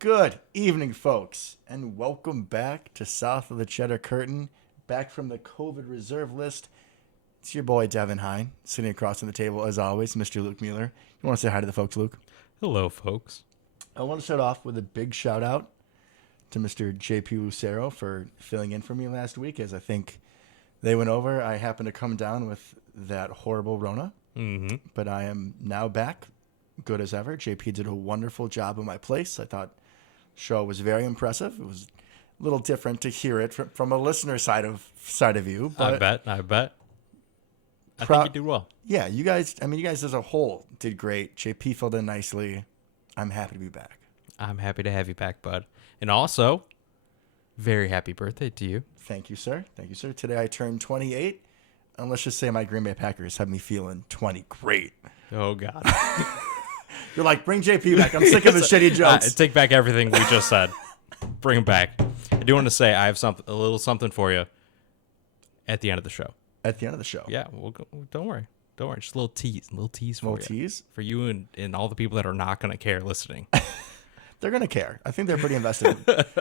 Good evening, folks, and welcome back to South of the Cheddar Curtain, back from the COVID reserve list. It's your boy, Devin Hine, sitting across from the table, as always, Mr. Luke Mueller. You want to say hi to the folks, Luke? Hello, folks. I want to start off with a big shout out to Mr. JP Lucero for filling in for me last week, as I think they went over. I happened to come down with that horrible Rona, but I am now back, good as ever. JP did a wonderful job in my place. I thought show was very impressive. It was a little different to hear it from a listener side of you. But I bet. I think you did well. Yeah, you guys as a whole did great. JP filled in nicely. I'm happy to be back. I'm happy to have you back, bud. And also, very happy birthday to you. Thank you, sir. Thank you, sir. Today I turned 28. And let's just say my Green Bay Packers have me feeling 20 great. Oh, God. You're like, bring JP back. I'm sick of the shitty jokes. Take back everything we just said. Bring him back. I do want to say I have a little something for you at the end of the show. At the end of the show. Yeah, we'll go, don't worry. Don't worry. Just a little tease for Little you. tease? For you and all the people that are not going to care listening. They're going to care. I think they're pretty invested.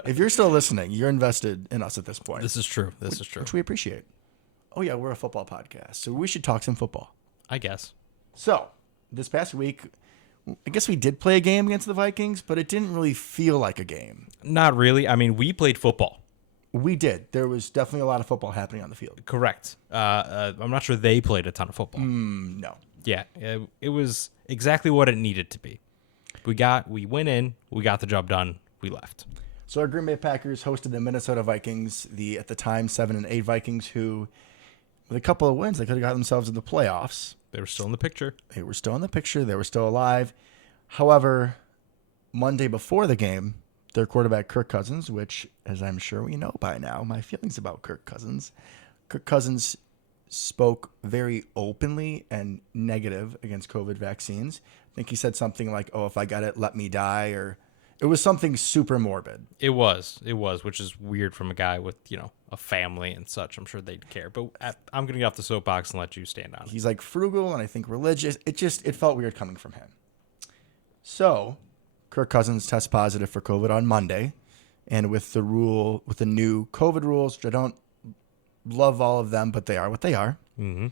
If you're still listening, you're invested in us at this point. This is true. This is true. Which we appreciate. Oh, yeah, we're a football podcast, so we should talk some football. I guess. So, this past week, I guess we did play a game against the Vikings, but it didn't really feel like a game. Not really. I mean, we played football. We did. There was definitely a lot of football happening on the field. Correct. I'm not sure they played a ton of football. No. Yeah, it was exactly what it needed to be. We went in, we got the job done, we left. So our Green Bay Packers hosted the Minnesota Vikings, the at the time 7-8 Vikings, who, with a couple of wins, they could have got themselves in the playoffs. They were still in the picture. They were still in the picture. They were still alive. However, Monday before the game, their quarterback, Kirk Cousins, which, as I'm sure we know by now, my feelings about Kirk Cousins spoke very openly and negative against COVID vaccines. I think he said something like, "Oh, if I got it, let me die," or it was something super morbid. It was, which is weird from a guy with, a family and such. I'm sure they'd care. But I'm going to get off the soapbox and let you stand on it. He's like frugal and I think religious. It felt weird coming from him. So, Kirk Cousins tests positive for COVID on Monday, and with the new COVID rules, which I don't love all of them, but they are what they are. Mm-hmm.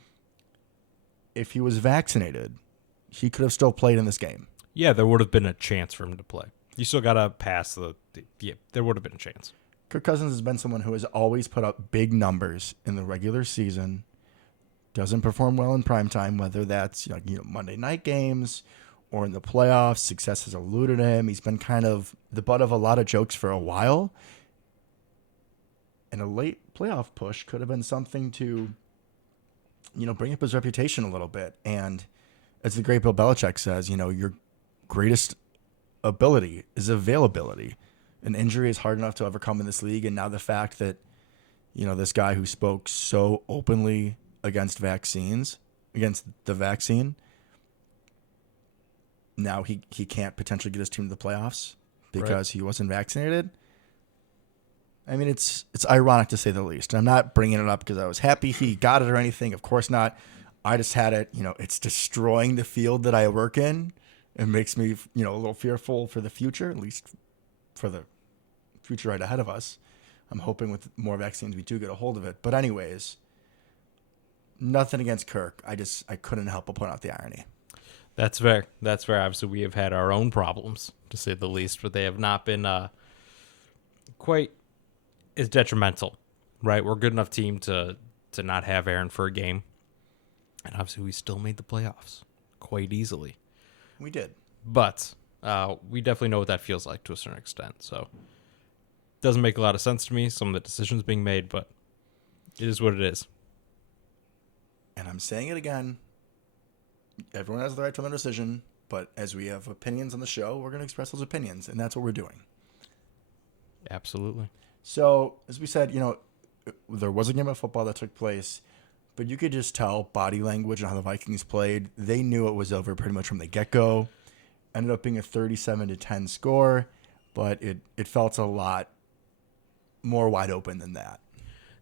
If he was vaccinated, he could have still played in this game. Yeah, there would have been a chance for him to play. You still got to pass there would have been a chance. Kirk Cousins has been someone who has always put up big numbers in the regular season, doesn't perform well in primetime, whether that's Monday night games or in the playoffs. Success has eluded him. He's been kind of the butt of a lot of jokes for a while. And a late playoff push could have been something to, bring up his reputation a little bit. And as the great Bill Belichick says, your greatest ability is availability. An injury is hard enough to overcome in this league. And now the fact that, this guy who spoke so openly against the vaccine, now he can't potentially get his team to the playoffs because he wasn't vaccinated. I mean, it's ironic to say the least. And I'm not bringing it up because I was happy he got it or anything. Of course not. I just had it. It's destroying the field that I work in. It makes me, a little fearful for the future, at least for the future right ahead of us. I'm hoping with more vaccines we do get a hold of it. But anyways, nothing against Kirk. I couldn't help but point out the irony. That's fair. Obviously, we have had our own problems, to say the least, but they have not been quite as detrimental, right? We're a good enough team to not have Aaron for a game. And obviously, we still made the playoffs quite easily. We did. But we definitely know what that feels like to a certain extent. So it doesn't make a lot of sense to me, some of the decisions being made, but it is what it is. And I'm saying it again. Everyone has the right to their decision, but as we have opinions on the show, we're going to express those opinions, and that's what we're doing. Absolutely. So, as we said, there was a game of football that took place, but you could just tell body language and how the Vikings played. They knew it was over pretty much from the get-go. Ended up being a 37-10 score, but it felt a lot more wide open than that.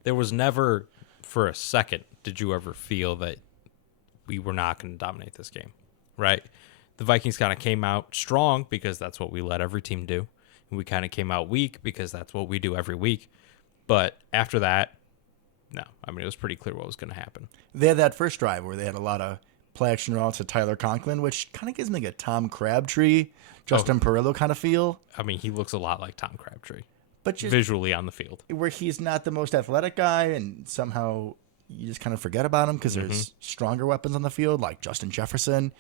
There was never, for a second, did you ever feel that we were not going to dominate this game, right? The Vikings kind of came out strong because that's what we let every team do. We kind of came out weak because that's what we do every week. But after that, no. I mean, it was pretty clear what was going to happen. They had that first drive where they had a lot of play action routes to Tyler Conklin, which kind of gives me like a Tom Crabtree, Justin Perillo kind of feel. I mean, he looks a lot like Tom Crabtree, but just visually on the field. Where he's not the most athletic guy, and somehow you just kind of forget about him because there's stronger weapons on the field, like Justin Jefferson,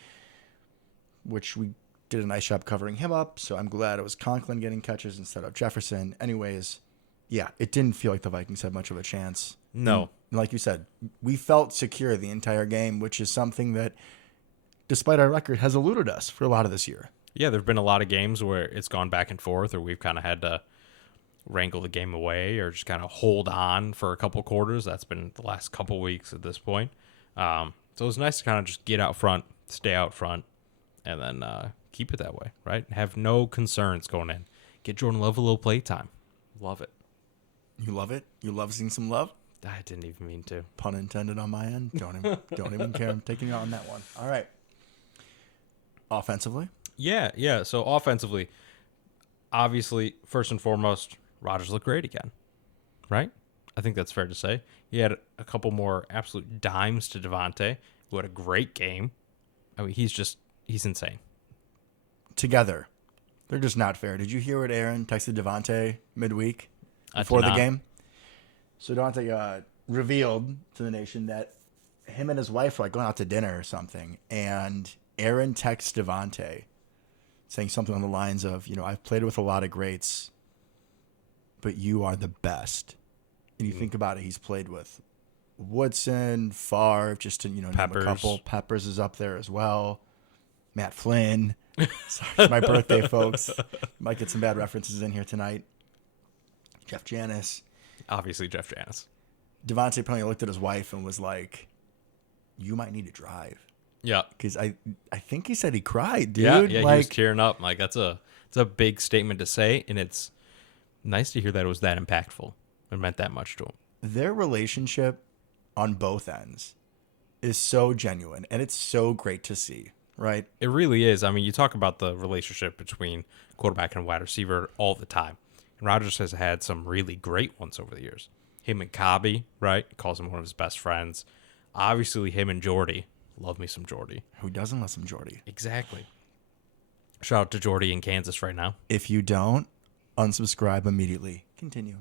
which we did a nice job covering him up. So I'm glad it was Conklin getting catches instead of Jefferson. Anyways, yeah, it didn't feel like the Vikings had much of a chance. No. And like you said, we felt secure the entire game, which is something that, despite our record, has eluded us for a lot of this year. Yeah, there have been a lot of games where it's gone back and forth, or we've kind of had to wrangle the game away or just kind of hold on for a couple quarters. That's been the last couple weeks at this point. So it was nice to kind of just get out front, stay out front, and then keep it that way, right? Have no concerns going in. Get Jordan Love a little play time. Love it. You love it? You love seeing some love? I didn't even mean to. Pun intended on my end. Don't even care. I'm taking it on that one. All right. Offensively? Yeah. So offensively, obviously, first and foremost, Rodgers looked great again, right? I think that's fair to say. He had a couple more absolute dimes to Devontae, who had a great game. I mean, he's insane. Together. They're just not fair. Did you hear what Aaron texted Devontae midweek before the game? So Devontae revealed to the nation that him and his wife were like going out to dinner or something, and Aaron texts Devontae saying something on the lines of, I've played with a lot of greats, but you are the best. And you think about it, he's played with Woodson, Favre, just to, name Peppers. a couple. Peppers is up there as well. Matt Flynn. Sorry, it's my birthday, folks. Might get some bad references in here tonight. Jeff Janis. Obviously, Jeff Janis. Devontae probably looked at his wife and was like, you might need to drive. Yeah. Because I think he said he cried, dude. Yeah, he was tearing up. Like, it's a big statement to say, and it's nice to hear that it was that impactful. It meant that much to him. Their relationship on both ends is so genuine, and it's so great to see, right? It really is. I mean, you talk about the relationship between quarterback and wide receiver all the time. And Rodgers has had some really great ones over the years. Him and Cobby, right? Calls him one of his best friends. Obviously, him and Jordy. Love me some Jordy. Who doesn't love some Jordy? Exactly. Shout out to Jordy in Kansas right now. If you don't, unsubscribe immediately. Continue.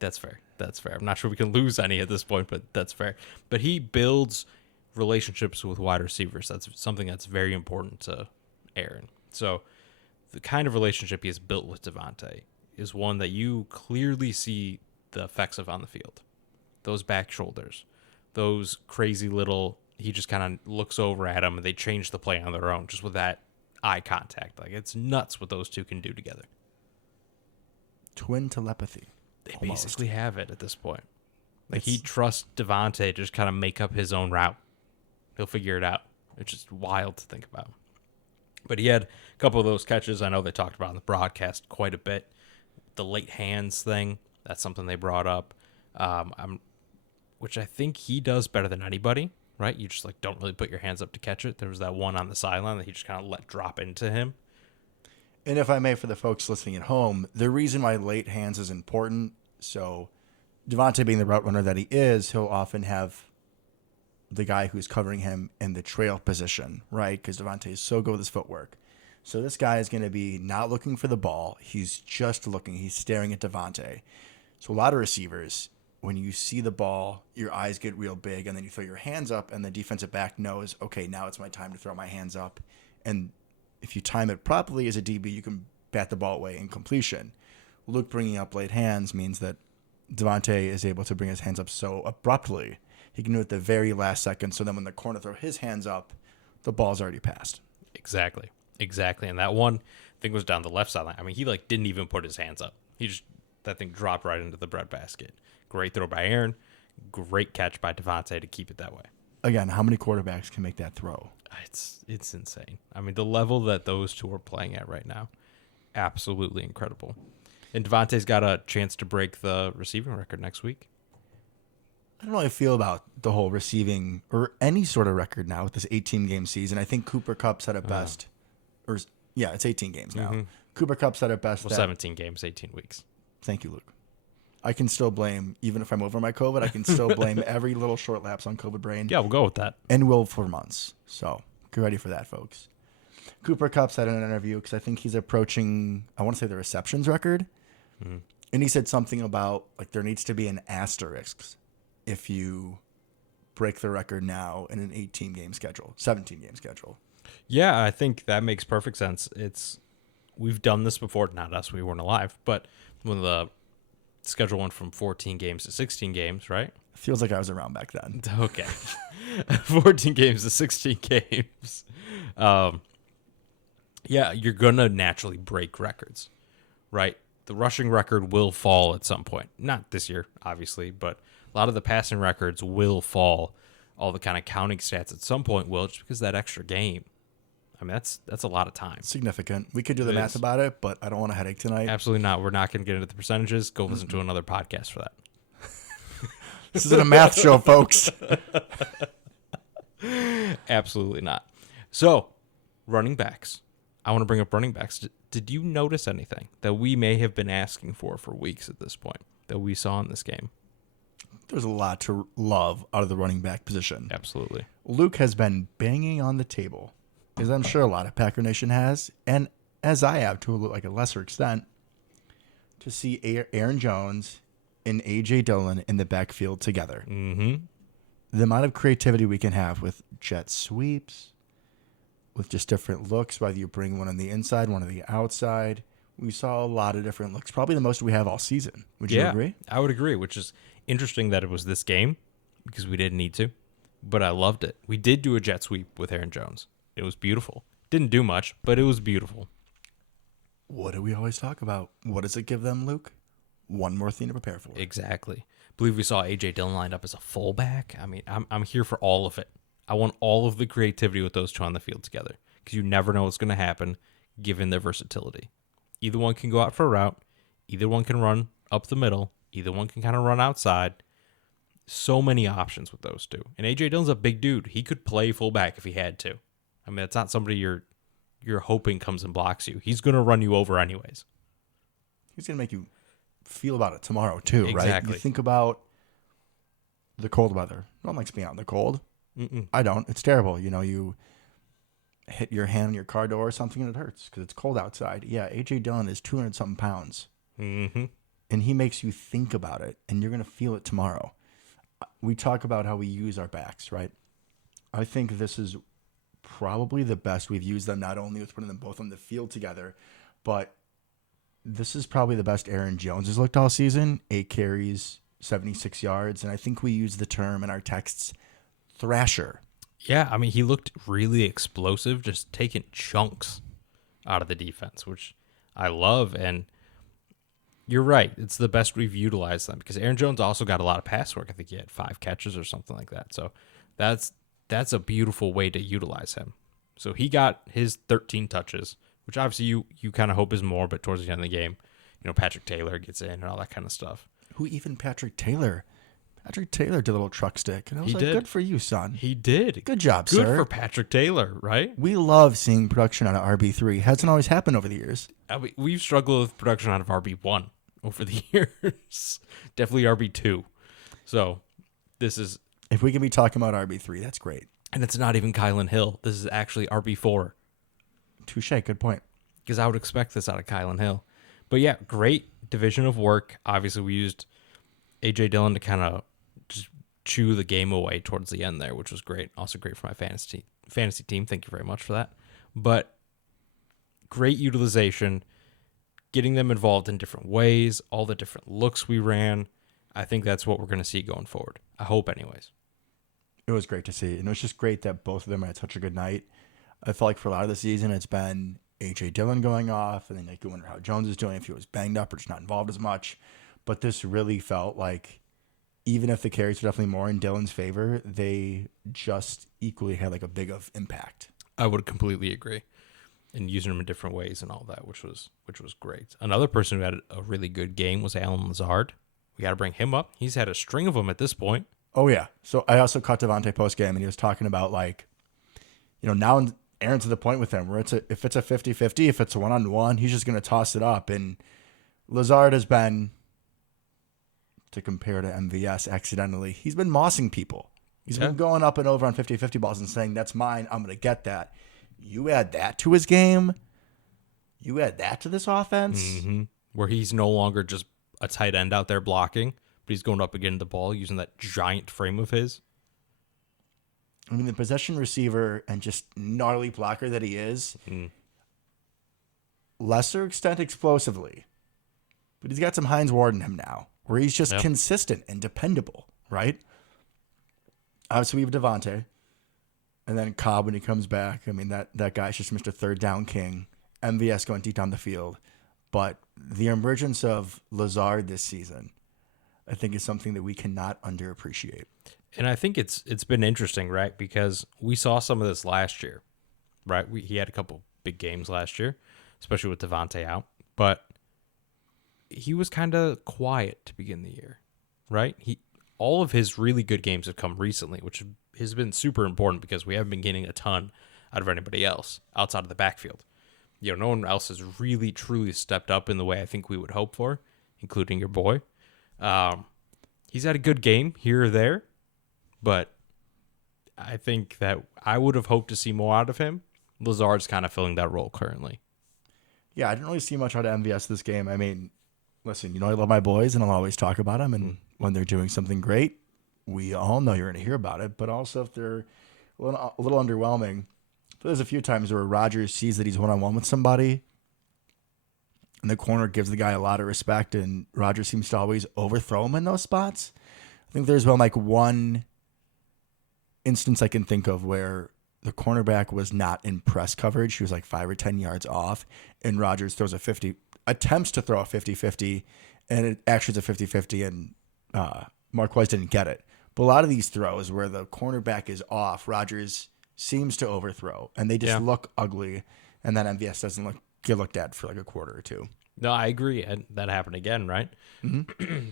That's fair. I'm not sure we can lose any at this point, but that's fair. But he builds relationships with wide receivers. That's something that's very important to Aaron. So the kind of relationship he has built with Devontae is one that you clearly see the effects of on the field. Those back shoulders, those crazy little, he just kind of looks over at him and they change the play on their own just with that eye contact. Like, it's nuts what those two can do together. Twin telepathy. They basically have it at this point. Like, he trusts Devontae to just kind of make up his own route. He'll figure it out. It's just wild to think about. But he had a couple of those catches I know they talked about in the broadcast quite a bit. The late hands thing, that's something they brought up, which I think he does better than anybody, right? You just like don't really put your hands up to catch it. There was that one on the sideline that he just kind of let drop into him. And if I may, for the folks listening at home, the reason why late hands is important, so Devontae being the route runner that he is, he'll often have the guy who's covering him in the trail position, right? Because Devontae is so good with his footwork. So this guy is going to be not looking for the ball. He's just looking. He's staring at Devontae. So a lot of receivers, when you see the ball, your eyes get real big, and then you throw your hands up, and the defensive back knows, okay, now it's my time to throw my hands up. And if you time it properly as a DB, you can bat the ball away in completion. Luke bringing up late hands means that Devontae is able to bring his hands up so abruptly. He can do it at the very last second, so then when the corner throw his hands up, the ball's already passed. Exactly. And that one thing was down the left sideline. I mean, he like didn't even put his hands up. That thing dropped right into the breadbasket. Great throw by Aaron. Great catch by Devontae to keep it that way. Again, how many quarterbacks can make that throw? It's insane. I mean, the level that those two are playing at right now, absolutely incredible. And Devontae's got a chance to break the receiving record next week. I don't know how I feel about the whole receiving or any sort of record now with this 18-game season. I think Cooper Kupp's had it best. It's 18 games now. Cooper Kupp said it best. Well, 17 games, 18 weeks. Thank you, Luke. I can still blame, even if I'm over my COVID, I can still blame every little short lapse on COVID brain. Yeah, we'll go with that. And will for months. So get ready for that, folks. Cooper Kupp said in an interview, because I think he's approaching, I want to say the receptions record. Mm-hmm. And he said something about, like, there needs to be an asterisk if you break the record now in an 18-game schedule, 17-game schedule. Yeah, I think that makes perfect sense. We've done this before, not us, we weren't alive, but when the schedule went from 14 games to 16 games, right? Feels like I was around back then. Okay. 14 games to 16 games. Yeah, you're going to naturally break records, right? The rushing record will fall at some point. Not this year, obviously, but a lot of the passing records will fall. All the kind of counting stats at some point will, just because of that extra game. I mean, that's a lot of time. Significant. We could do the math about it, but I don't want a headache tonight. Absolutely not. We're not going to get into the percentages. Go listen to another podcast for that. This isn't a math show, folks. Absolutely not. So, running backs. I want to bring up running backs. Did you notice anything that we may have been asking for weeks at this point that we saw in this game? There's a lot to love out of the running back position. Absolutely. Luke has been banging on the table, as I'm sure a lot of Packer Nation has, and as I have to a lesser extent, to see Aaron Jones and A.J. Dillon in the backfield together. Mm-hmm. The amount of creativity we can have with jet sweeps, with just different looks, whether you bring one on the inside, one on the outside. We saw a lot of different looks, probably the most we have all season. Would you agree? I would agree, which is interesting that it was this game because we didn't need to, but I loved it. We did do a jet sweep with Aaron Jones. It was beautiful. Didn't do much, but it was beautiful. What do we always talk about? What does it give them, Luke? One more thing to prepare for. Exactly. I believe we saw A.J. Dillon lined up as a fullback. I mean, I'm here for all of it. I want all of the creativity with those two on the field together because you never know what's going to happen given their versatility. Either one can go out for a route. Either one can run up the middle. Either one can kind of run outside. So many options with those two. And A.J. Dillon's a big dude. He could play fullback if he had to. I mean, it's not somebody you're hoping comes and blocks you. He's going to run you over anyways. He's going to make you feel about it tomorrow too, Exactly. Right? You think about the cold weather. No one likes being out in the cold. Mm-mm. I don't. It's terrible. You know, you hit your hand on your car door or something and it hurts because it's cold outside. Yeah, A.J. Dillon is 200-something pounds. Mm-hmm. And he makes you think about it, and you're going to feel it tomorrow. We talk about how we use our backs, right? I think this is probably the best we've used them, not only with putting them both on the field together, but this is probably the best Aaron Jones has looked all season. 8 carries, 76 yards, and I think we use the term in our texts, thrasher. Yeah, I mean, he looked really explosive, just taking chunks out of the defense, which I love. And you're right. It's the best we've utilized them because Aaron Jones also got a lot of pass work. I think he had 5 catches or something like that. So that's a beautiful way to utilize him. So he got his 13 touches, which obviously you kind of hope is more, but towards the end of the game, you know, Patrick Taylor gets in and all that kind of stuff. Who even Patrick Taylor? Patrick Taylor did a little truck stick. And I was He like, did. good for you, son. He did. Good job, Good sir. for Patrick Taylor, right? We love seeing production out of RB3. Hasn't always happened over the years. We've struggled with production out of RB1 over the years. Definitely RB2. So this is... If we can be talking about RB3, that's great. And it's not even Kylan Hill. This is actually RB4. Touche. Good point. Because I would expect this out of Kylan Hill. But yeah, great division of work. Obviously, we used A.J. Dillon to kind of just chew the game away towards the end there, which was great. Also great for my fantasy team. Thank you very much for that. But great utilization, getting them involved in different ways, all the different looks we ran. I think that's what we're going to see going forward. I hope anyways. It was great to see. And it was just great that both of them had such a good night. I felt like for a lot of the season, it's been A.J. Dillon going off, and then like you wonder how Jones is doing, if he was banged up or just not involved as much. But this really felt like, even if the carries were definitely more in Dillon's favor, they just equally had like a big of impact. I would completely agree. And using them in different ways and all that, which was great. Another person who had a really good game was Alan Lazard. We got to bring him up. He's had a string of them at this point. Oh, yeah. So I also caught Devontae post-game, and he was talking about, like, you know, now Aaron to the point with him where if it's a 50-50, if it's a one-on-one, he's just going to toss it up. And Lazard has been, to compare to MVS accidentally, he's been mossing people. He's been going up and over on 50-50 balls and saying, that's mine, I'm going to get that. You add that to his game, you add that to this offense. Where he's no longer just a tight end out there blocking, but he's going up against the ball using that giant frame of his. I mean, the possession receiver and just gnarly blocker that he is, lesser extent explosively, but he's got some Hines Ward in him now, where he's just consistent and dependable, right? Obviously, we have Devontae, and then Cobb when he comes back. I mean, that guy's just Mr. Third Down King. MVS going deep down the field. But the emergence of Lazard this season, I think, is something that we cannot underappreciate. And I think it's been interesting, right? Because we saw some of this last year, right? He had a couple big games last year, especially with Devontae out. But he was kind of quiet to begin the year, right? All of his really good games have come recently, which has been super important because we haven't been getting a ton out of anybody else outside of the backfield. No one else has really, truly stepped up in the way I think we would hope for, including your boy. He's had a good game here or there, but I think that I would have hoped to see more out of him. Lazard's kind of filling that role currently. Yeah, I didn't really see much out of MVS this game. I mean, listen, I love my boys, and I'll always talk about them. And when they're doing something great, we all know you're going to hear about it. But also if they're a little underwhelming, there's a few times where Rodgers sees that he's one-on-one with somebody, and the corner gives the guy a lot of respect, and Rodgers seems to always overthrow him in those spots. I think there's been one instance I can think of where the cornerback was not in press coverage. He was 5 or 10 yards off, and Rodgers attempts to throw a 50-50, and it actually is a 50-50, and Marquez didn't get it. But a lot of these throws where the cornerback is off, Rodgers seems to overthrow, and they just look ugly, and then MVS doesn't get looked at for a quarter or two. No, I agree, and that happened again, right?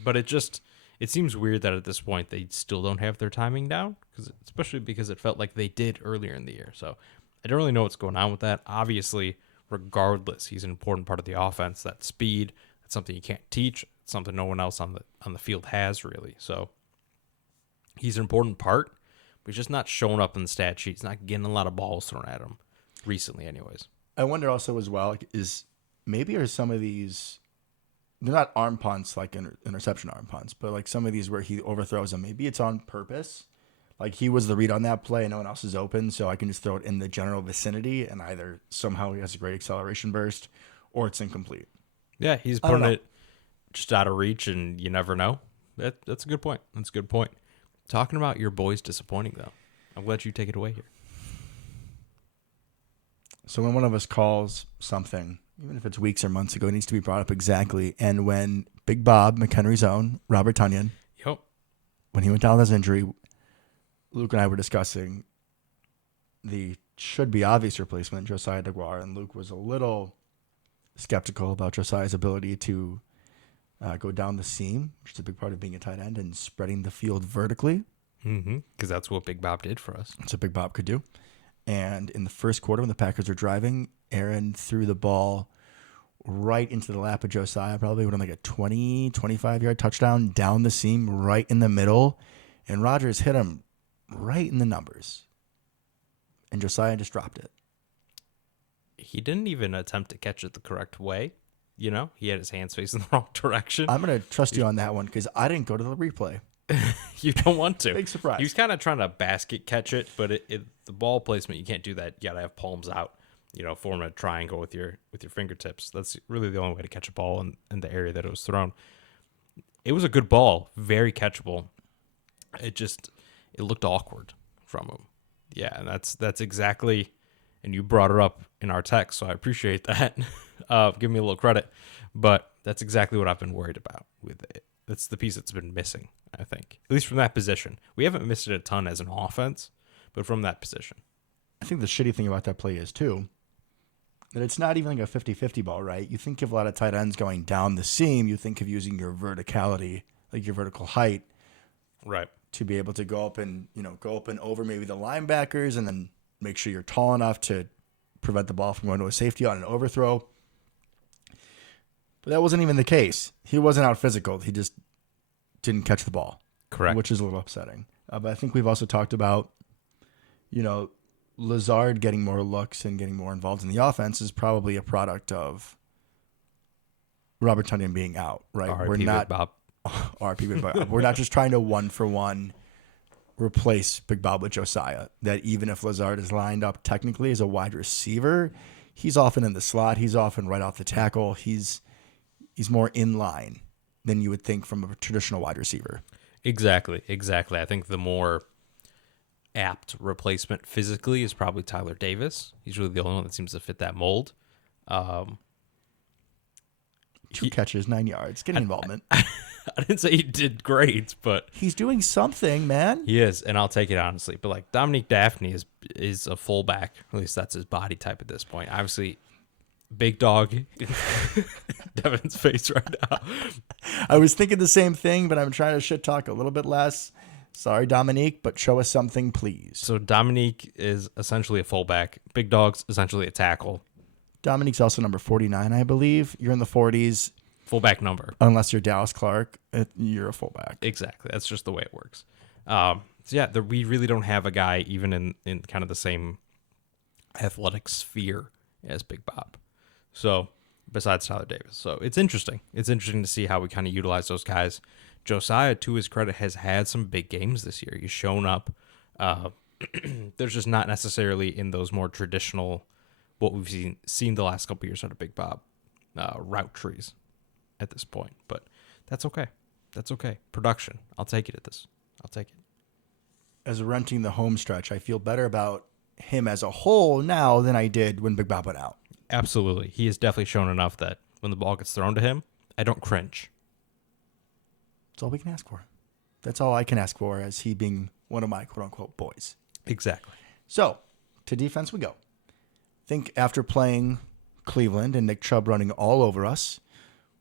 But it seems weird that at this point they still don't have their timing down, especially because it felt like they did earlier in the year. So I don't really know what's going on with that. Obviously, regardless, he's an important part of the offense. That speed, that's something you can't teach. It's something no one else on the field has, really. So he's an important part, but he's just not showing up in the stat sheet. He's not getting a lot of balls thrown at him recently anyways. I wonder also as well, are some of these, they're not arm punts like interception arm punts, but some of these where he overthrows them, maybe it's on purpose. He was the read on that play and no one else is open, so I can just throw it in the general vicinity, and either somehow he has a great acceleration burst or it's incomplete. Yeah, he's putting it just out of reach, and you never know. That's a good point. That's a good point. Talking about your boys disappointing, though, I'll let you take it away here. So when one of us calls something, even if it's weeks or months ago, it needs to be brought up exactly. And when Big Bob, McHenry's own, Robert Tunyon, when he went down with his injury, Luke and I were discussing the should-be obvious replacement, Josiah DeGuara, and Luke was a little skeptical about Josiah's ability to go down the seam, which is a big part of being a tight end, and spreading the field vertically. Because that's what Big Bob did for us. That's what Big Bob could do. And in the first quarter, when the Packers were driving, Aaron threw the ball right into the lap of Josiah, probably went on a 20, 25-yard touchdown down the seam, right in the middle. And Rodgers hit him right in the numbers. And Josiah just dropped it. He didn't even attempt to catch it the correct way. He had his hands facing the wrong direction. I'm going to trust you on that one because I didn't go to the replay. You don't want to. Big surprise. He was kind of trying to basket catch it, but the ball placement, you can't do that. You got to have palms out, form a triangle with your fingertips. That's really the only way to catch a ball in the area that it was thrown. It was a good ball, very catchable. It looked awkward from him. Yeah, and that's exactly, and you brought her up in our text, so I appreciate that. Give me a little credit. But that's exactly what I've been worried about with it. That's the piece that's been missing, I think. At least from that position. We haven't missed it a ton as an offense, but from that position. I think the shitty thing about that play is, too, that it's not even a 50-50 ball, right? You think of a lot of tight ends going down the seam. You think of using your verticality, your vertical height, right, to be able to go up and over maybe the linebackers and then make sure you're tall enough to prevent the ball from going to a safety on an overthrow. But that wasn't even the case. He wasn't out physical. He just didn't catch the ball. Correct. Which is a little upsetting. But I think we've also talked about, Lazard getting more looks and getting more involved in the offense is probably a product of Robert Tonyan being out, right? R.I.P. Big Bob. R.I.P. Big Bob. We're not just trying to one-for-one replace Big Bob with Josiah. That even if Lazard is lined up technically as a wide receiver, he's often in the slot. He's often right off the tackle. He's more in line than you would think from a traditional wide receiver. Exactly. I think the more apt replacement physically is probably Tyler Davis. He's really the only one that seems to fit that mold. 2 catches, 9 yards, getting involvement. I didn't say he did great, but he's doing something, man. he is, and I'll take it honestly. But like Dominique Daphne is a fullback. At least that's his body type at this point. Obviously, big dog. Devin's face right now. I was thinking the same thing, but I'm trying to shit talk a little bit less. Sorry, Dominique, but show us something, please. So Dominique is essentially a fullback. Big dog's essentially a tackle. Dominique's also number 49, I believe. You're in the 40s. Fullback number. Unless you're Dallas Clark, you're a fullback. Exactly. That's just the way it works. So yeah, we really don't have a guy even in kind of the same athletic sphere as Big Bob. So besides Tyler Davis. So it's interesting. It's interesting to see how we kind of utilize those guys. Josiah, to his credit, has had some big games this year. He's shown up. There's just not necessarily in those more traditional, what we've seen the last couple of years out of Big Bob, route trees at this point. But that's okay. That's okay. Production. I'll take it at this. I'll take it. As renting the home stretch, I feel better about him as a whole now than I did when Big Bob went out. Absolutely. He has definitely shown enough that when the ball gets thrown to him, I don't cringe. That's all we can ask for. That's all I can ask for as he being one of my quote-unquote boys. Exactly. So, to defense we go. I think after playing Cleveland and Nick Chubb running all over us,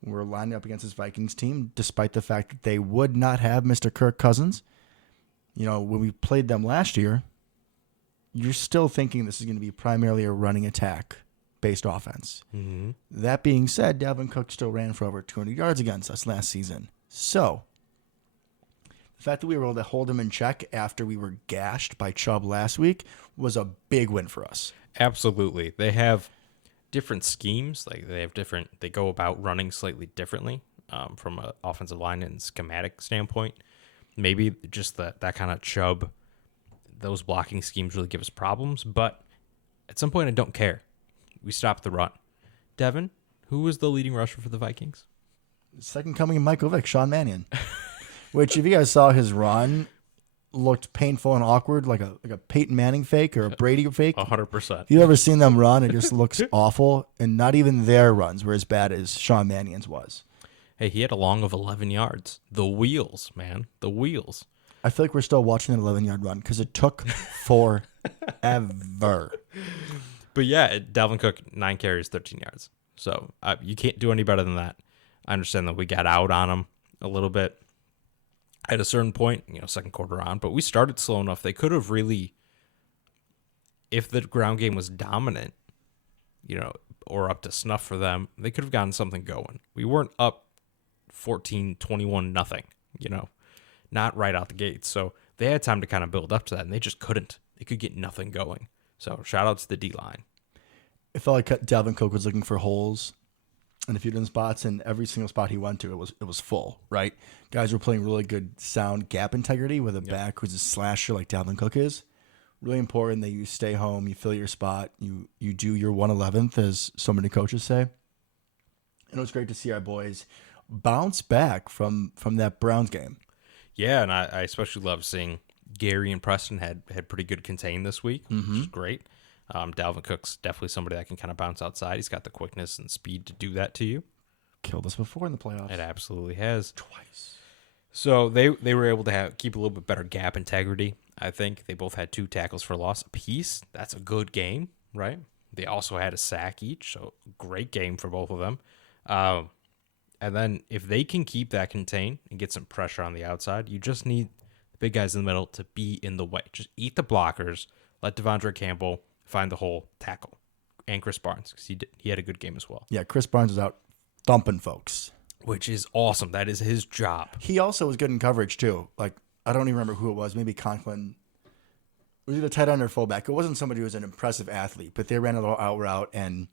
we're lining up against this Vikings team, despite the fact that they would not have Mr. Kirk Cousins. When we played them last year, you're still thinking this is going to be primarily a running attack-based offense. Mm-hmm. That being said, Dalvin Cook still ran for over 200 yards against us last season. So, the fact that we were able to hold him in check after we were gashed by Chubb last week was a big win for us. Absolutely. They have different schemes. Like they go about running slightly differently from an offensive line and schematic standpoint. Maybe just that kind of Chubb, those blocking schemes really give us problems. But at some point, I don't care. We stopped the run. Devin, who was the leading rusher for the Vikings? Second coming of Michael Vick, Sean Mannion. Which, if you guys saw his run, looked painful and awkward, like a Peyton Manning fake or a Brady fake. 100%. If you ever seen them run, it just looks awful. And not even their runs were as bad as Sean Mannion's was. Hey, he had a long of 11 yards. The wheels, man. The wheels. I feel like we're still watching an 11-yard run because it took forever. But yeah, Dalvin Cook, 9 carries, 13 yards. So you can't do any better than that. I understand that we got out on him a little bit at a certain point, second quarter on, but we started slow enough. They could have really, if the ground game was dominant, or up to snuff for them, they could have gotten something going. We weren't up 14-21 nothing, not right out the gate. So they had time to kind of build up to that, and they just couldn't. They could get nothing going. So shout out to the D-line. It felt like Dalvin Cook was looking for holes in a few different spots, and every single spot he went to, it was full, right? Guys were playing really good sound gap integrity with a back who's a slasher like Dalvin Cook is. Really important that you stay home, you fill your spot, you do your 1/11th, as so many coaches say. And it was great to see our boys bounce back from that Browns game. Yeah, and I especially love seeing Gary and Preston had pretty good contain this week, which is great. Dalvin Cook's definitely somebody that can kind of bounce outside. He's got the quickness and speed to do that to you. Killed us before in the playoffs. It absolutely has. Twice. So they were able to keep a little bit better gap integrity. I think they both had 2 tackles for loss apiece. That's a good game, right? They also had a sack each, so great game for both of them. And then if they can keep that contained and get some pressure on the outside, you just need the big guys in the middle to be in the way. Just eat the blockers, let Devondre Campbell find the hole, tackle. Chris Barnes, because he had a good game as well. Yeah, Chris Barnes was out thumping folks. Which is awesome. That is his job. He also was good in coverage, too. Like, I don't even remember who it was. Maybe Conklin. Was it a tight end or fullback? It wasn't somebody who was an impressive athlete, but they ran a little out route, and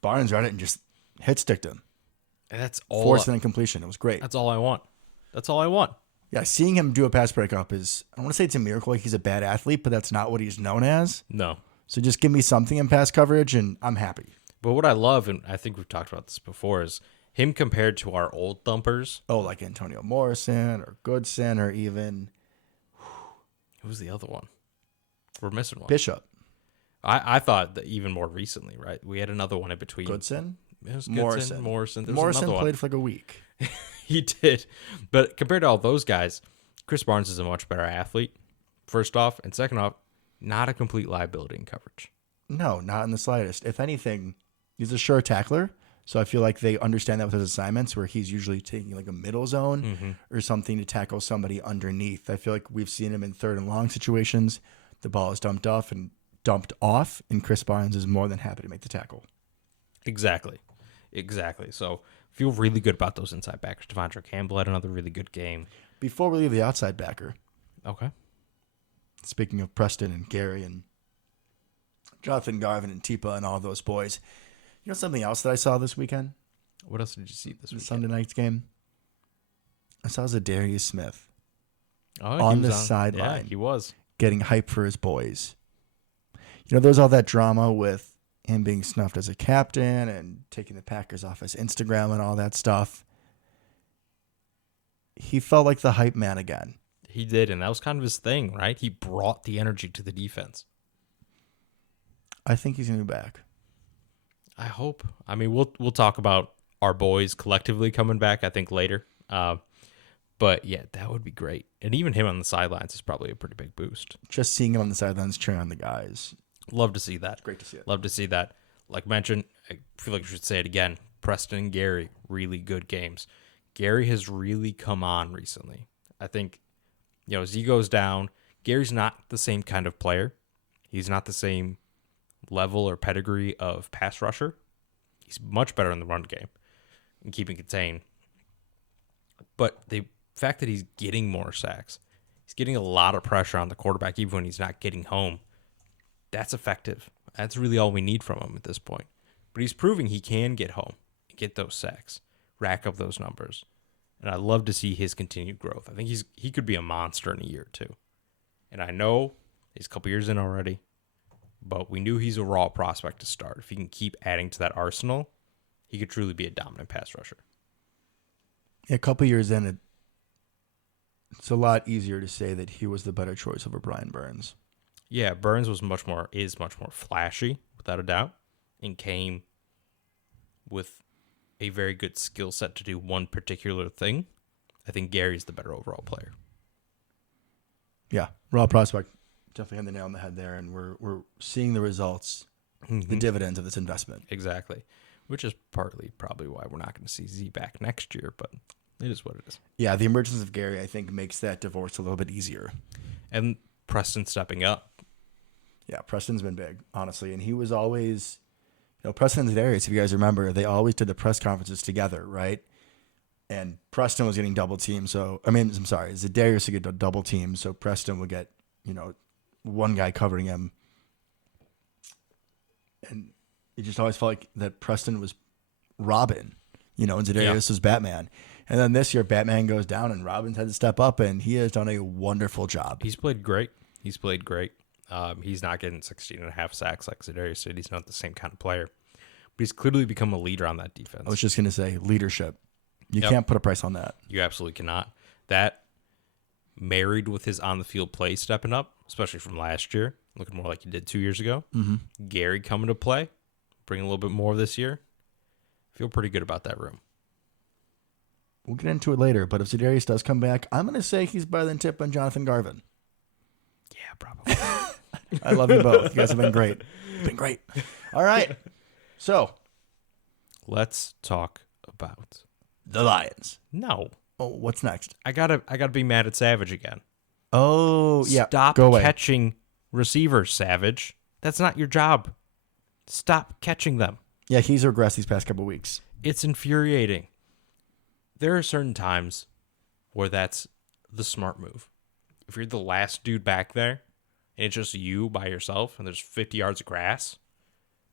Barnes read it and just hit-sticked him. And that's all. Forced an incompletion. It was great. That's all I want. That's all I want. Yeah, seeing him do a pass breakup is, I don't want to say it's a miracle, like he's a bad athlete, but that's not what he's known as. No. So just give me something in pass coverage, and I'm happy. But what I love, and I think we've talked about this before, is him compared to our old thumpers. Oh, like Antonio Morrison or Goodson or even... Who's the other one? We're missing one. Bishop. I thought that even more recently, right? We had another one in between. Goodson? It was Goodson, Morrison. There was Morrison another played one. for like a week. He did. But compared to all those guys, Chris Barnes is a much better athlete, first off. And second off, not a complete liability in coverage. No, not in the slightest. If anything, he's a sure tackler. So I feel like they understand that with his assignments where he's usually taking like a middle zone or something to tackle somebody underneath. I feel like we've seen him in 3rd and long situations. The ball is dumped off, and Chris Barnes is more than happy to make the tackle. Exactly. So feel really good about those inside backers. Devondre Campbell had another really good game. Before we leave the outside backer, Okay. speaking of Preston and Gary and Jonathan Garvin and Tipa and all those boys, you know something else that I saw this weekend? What else did you see this weekend? Sunday night's game? I saw Zadarius Smith Oh, on he was the sideline. Yeah, he was. Getting hype for his boys. You know, there was all that drama with him being snuffed as a captain and taking the Packers off his Instagram and all that stuff. He felt like the hype man again. He did, and that was kind of his thing, right? He brought the energy to the defense. I think he's going to be back. I hope. I mean, we'll talk about our boys collectively coming back, I think, later. But, yeah, that would be great. And even him on the sidelines is probably a pretty big boost. Just seeing him on the sidelines cheering on the guys. Love to see that. Great to see it. Love to see that. Like mentioned, I feel like we should say it again. Preston and Gary, really good games. Gary has really come on recently. I think, as he goes down, Gary's not the same kind of player. He's not the same level or pedigree of pass rusher. He's much better in the run game and keeping contained. But the fact that he's getting more sacks, he's getting a lot of pressure on the quarterback even when he's not getting home. That's effective. That's really all we need from him at this point. But he's proving he can get home, get those sacks, rack up those numbers. And I love to see his continued growth. I think he could be a monster in a year or two. And I know he's a couple years in already, but we knew he's a raw prospect to start. If he can keep adding to that arsenal, he could truly be a dominant pass rusher. A couple years in, it's a lot easier to say that he was the better choice over Brian Burns. Yeah, Burns is much more flashy, without a doubt, and came with a very good skill set to do one particular thing. I think Gary's the better overall player. Yeah, raw prospect. Definitely had the nail on the head there, and we're seeing the results, the dividends of this investment. Exactly, which is partly probably why we're not going to see Z back next year, but it is what it is. Yeah, the emergence of Gary, I think, makes that divorce a little bit easier. And Preston stepping up. Yeah, Preston's been big, honestly, and he was always, Preston and Zadarius, if you guys remember, they always did the press conferences together, right? And Preston was getting double teamed, Zadarius would get double teamed, so Preston would get, one guy covering him. And it just always felt like that Preston was Robin, and Zadarius was Batman. And then this year, Batman goes down, and Robin's had to step up, and he has done a wonderful job. He's played great. He's not getting 16.5 sacks like Zadarius did. He's not the same kind of player. But he's clearly become a leader on that defense. I was just going to say, leadership. You can't put a price on that. You absolutely cannot. That, married with his on-the-field play stepping up, especially from last year, looking more like he did 2 years ago. Gary coming to play, bringing a little bit more this year. Feel pretty good about that room. We'll get into it later, but if Zadarius does come back, I'm going to say he's better than Tip and Jonathan Garvin. Yeah, probably. I love you both. You guys have been great. Been great. All right. So, let's talk about the Lions. No. Oh, what's next? I gotta be mad at Savage again. Oh, yeah. Stop Go away. catching receivers, Savage. That's not your job. Stop catching them. Yeah, he's regressed these past couple weeks. It's infuriating. There are certain times where that's the smart move. If you're the last dude back there and it's just you by yourself and there's 50 yards of grass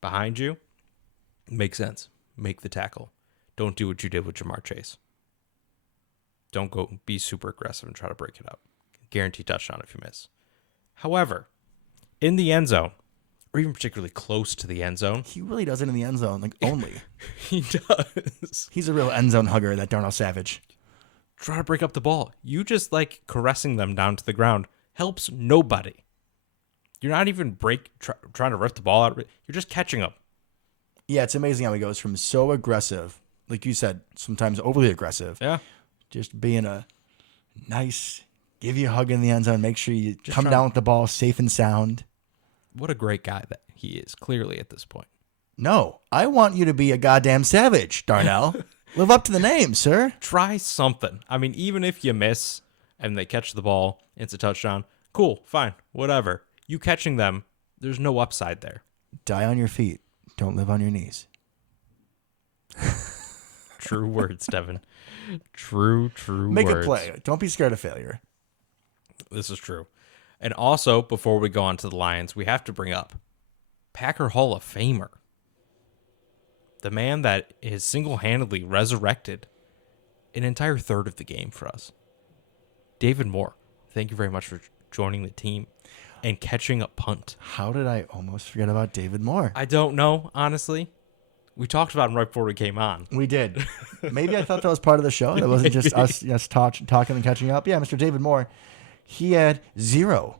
behind you, it makes sense. Make the tackle. Don't do what you did with Jamar Chase. Don't go be super aggressive and try to break it up. Guarantee touchdown if you miss. However, in the end zone, or even particularly close to the end zone. He really does it in the end zone, like only. He does. He's a real end zone hugger, that Darnell Savage. Try to break up the ball. You just like caressing them down to the ground helps nobody. You're not even trying to rip the ball out. You're just catching them. Yeah, it's amazing how he goes from so aggressive, like you said, sometimes overly aggressive. Yeah. Just being a nice, give you a hug in the end zone, make sure you just come down with the ball safe and sound. What a great guy that he is, clearly at this point. No, I want you to be a goddamn savage, Darnell. Live up to the name, sir. Try something. I mean, even if you miss and they catch the ball, it's a touchdown. Cool, fine, whatever. You catching them, there's no upside there. Die on your feet. Don't live on your knees. True words, Devin. True Make words. a play. Don't be scared of failure. This is true. And also, before we go on to the Lions, we have to bring up Packer Hall of Famer. The man that has single-handedly resurrected an entire third of the game for us. David Moore, thank you very much for joining the team and catching a punt. How did I almost forget about David Moore? I don't know, honestly. We talked about him right before we came on. We did. Maybe I thought that was part of the show. It wasn't just us talking and catching up. Yeah, Mr. David Moore. He had 0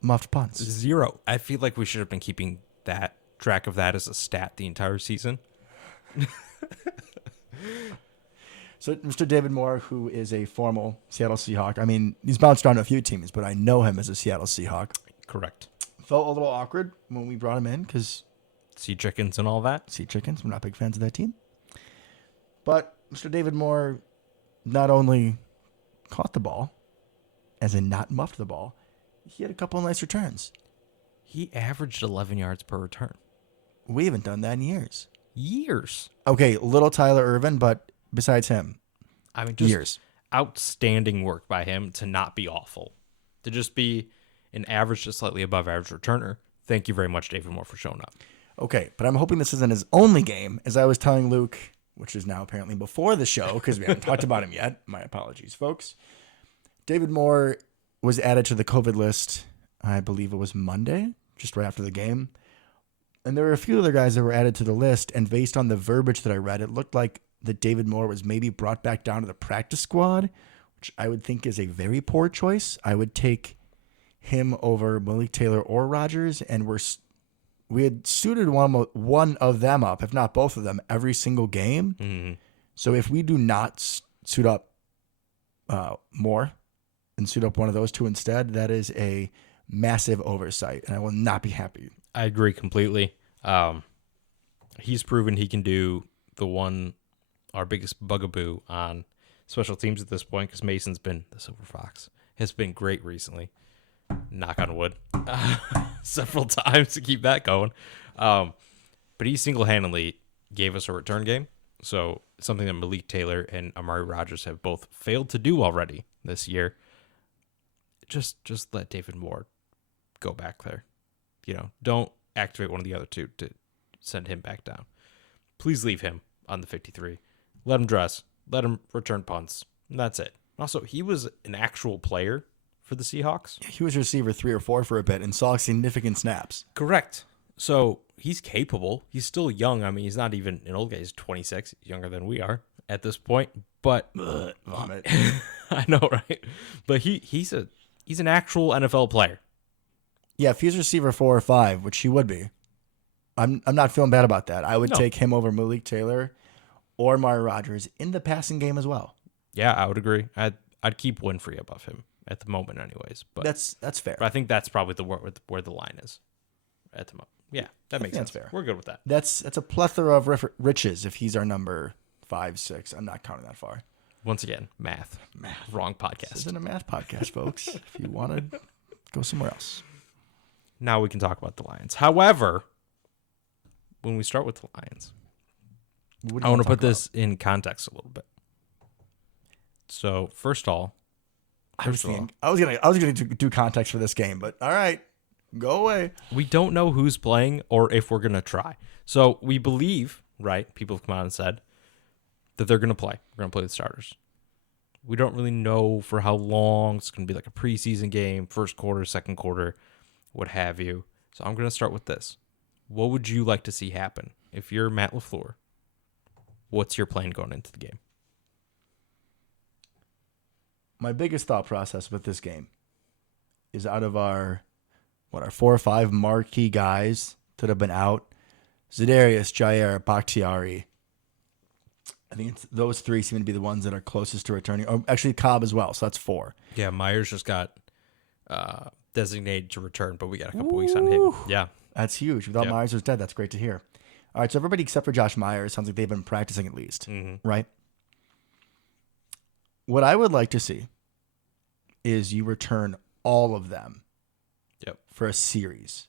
muffed punts. 0. I feel like we should have been keeping that track of that as a stat the entire season. So Mr. David Moore, who is a formal Seattle Seahawk. I mean, he's bounced around a few teams, but I know him as a Seattle Seahawk. Correct. Felt a little awkward when we brought him in because Sea chickens and all that. Sea chickens. We're not big fans of that team. But Mr. David Moore not only caught the ball, as in not muffed the ball, he had a couple of nice returns. He averaged 11 yards per return. We haven't done that in years. Years. Okay, little Tyler Irvin, but besides him, I mean, just years. Outstanding work by him to not be awful. To just be an average to slightly above average returner. Thank you very much, David Moore, for showing up. Okay, but I'm hoping this isn't his only game. As I was telling Luke, which is now apparently before the show, because we haven't talked about him yet. My apologies, folks. David Moore was added to the COVID list, I believe it was Monday, just right after the game. And there were a few other guys that were added to the list, and based on the verbiage that I read, it looked like that David Moore was maybe brought back down to the practice squad, which I would think is a very poor choice. I would take him over Malik Taylor or Rodgers, and we had suited one of them up, if not both of them, every single game. Mm-hmm. So if we do not suit up Moore and suit up one of those two instead, that is a massive oversight, and I will not be happy. I agree completely. He's proven he can do our biggest bugaboo on special teams at this point, because Mason's been the Silver Fox. Has been great recently. Knock on wood. Several times to keep that going. But he single-handedly gave us a return game. So something that Malik Taylor and Amari Rodgers have both failed to do already this year. Just let David Moore go back there. Don't activate one of the other two to send him back down. Please leave him on the 53. Let him dress. Let him return punts. And that's it. Also, he was an actual player for the Seahawks. He was receiver 3 or 4 for a bit and saw significant snaps. Correct. So he's capable. He's still young. I mean, he's not even an old guy. He's 26, younger than we are at this point. But vomit. I know, right? But he's an actual NFL player. Yeah, if he's receiver 4 or 5, which he would be, I'm not feeling bad about that. I would take him over Malik Taylor or Amari Rodgers in the passing game as well. Yeah, I would agree. I'd keep Winfrey above him at the moment, anyways. But that's fair. But I think that's probably where the line is at the moment. Yeah, that makes sense. That's fair. We're good with that. That's a plethora of riches if he's our number 5, 6. I'm not counting that far. Once again, math. Wrong podcast. This isn't a math podcast, folks. If you want to go somewhere else. Now we can talk about the Lions. However, when we start with the Lions, What do I you want to talk put this in context a little bit. So first of all, I was gonna do context for this game, but all right, go away. we don't know who's playing or if we're gonna try. So we believe, right? People have come out and said that they're gonna play. We're gonna play the starters. We don't really know for how long. It's gonna be like a preseason game, first quarter, second quarter, what have you. So I'm gonna start with this. What would you like to see happen if you're Matt LaFleur? What's your plan going into the game? My biggest thought process with this game is out of our 4 or 5 marquee guys that have been out, Za'Darius, Jair, Bakhtiari. I think those 3 seem to be the ones that are closest to returning. Oh, actually, Cobb as well. So that's 4. Yeah, Myers just got designated to return, but we got a couple weeks on him. Yeah. That's huge. We thought Myers was dead. That's great to hear. All right, so everybody except for Josh Myers sounds like they've been practicing at least, right? What I would like to see is you return all of them for a series,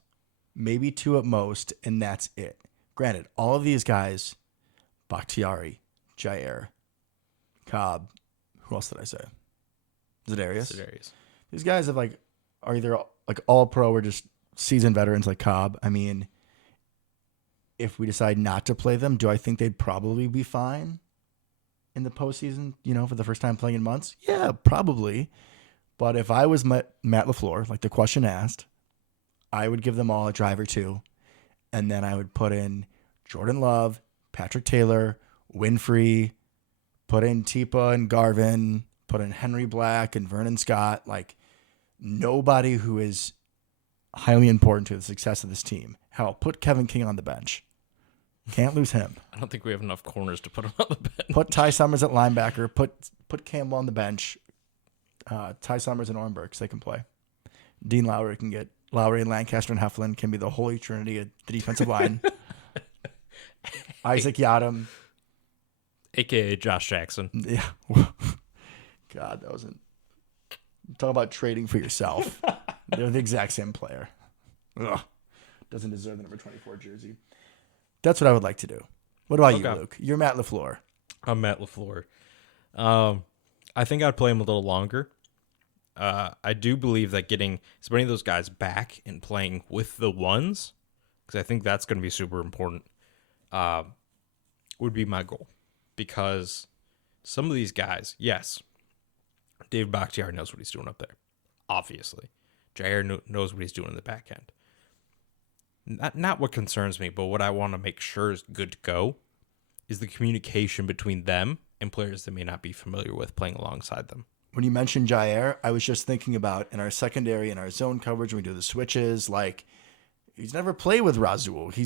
maybe 2 at most, and that's it. Granted, all of these guys, Bakhtiari, Jair, Cobb, who else did I say? Za'Darius. These guys are either like all pro or just seasoned veterans like Cobb. I mean, if we decide not to play them, do I think they'd probably be fine in the postseason, for the first time playing in months? Yeah, probably. But if I was Matt LaFleur, like the question asked, I would give them all a drive or 2. And then I would put in Jordan Love, Patrick Taylor, Winfrey, put in Tipa and Garvin, put in Henry Black and Vernon Scott. Like, nobody who is highly important to the success of this team. Hell, put Kevin King on the bench. Can't lose him. I don't think we have enough corners to put him on the bench. Put Ty Summers at linebacker. Put Campbell on the bench. Ty Summers and Ornbergs, they can play. Dean Lowry can get Lowry and Lancaster and Heflin can be the holy trinity of the defensive line. Isaac Yadam, AKA Josh Jackson. Yeah. God, that wasn't. Talk about trading for yourself. They're the exact same player. Ugh. Doesn't deserve the number 24 jersey. That's what I would like to do. What about you, Luke? You're Matt LaFleur. I'm Matt LaFleur. I think I'd play him a little longer. I do believe that getting as many of those guys back and playing with the ones, because I think that's going to be super important, would be my goal. Because some of these guys, yes, David Bakhtiari knows what he's doing up there, obviously. Jair knows what he's doing in the back end. Not what concerns me, but what I want to make sure is good to go is the communication between them and players that may not be familiar with playing alongside them. When you mentioned Jair, I was just thinking about in our secondary and our zone coverage when we do the switches, like he's never played with Razul. He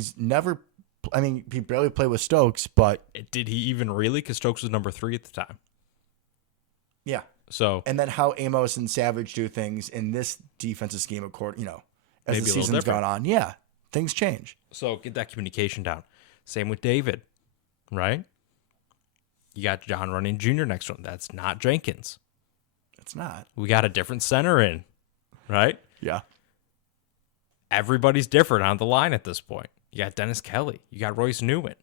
barely played with Stokes, but did he even really? Because Stokes was number 3 at the time. Yeah. So and then how Amos and Savage do things in this defensive scheme, as the season's gone on. Yeah, things change. So get that communication down. Same with David, right? You got John Running Jr. next to him. That's not Jenkins. It's not. We got a different center in, right? Yeah. Everybody's different on the line at this point. You got Dennis Kelly. You got Royce Newman.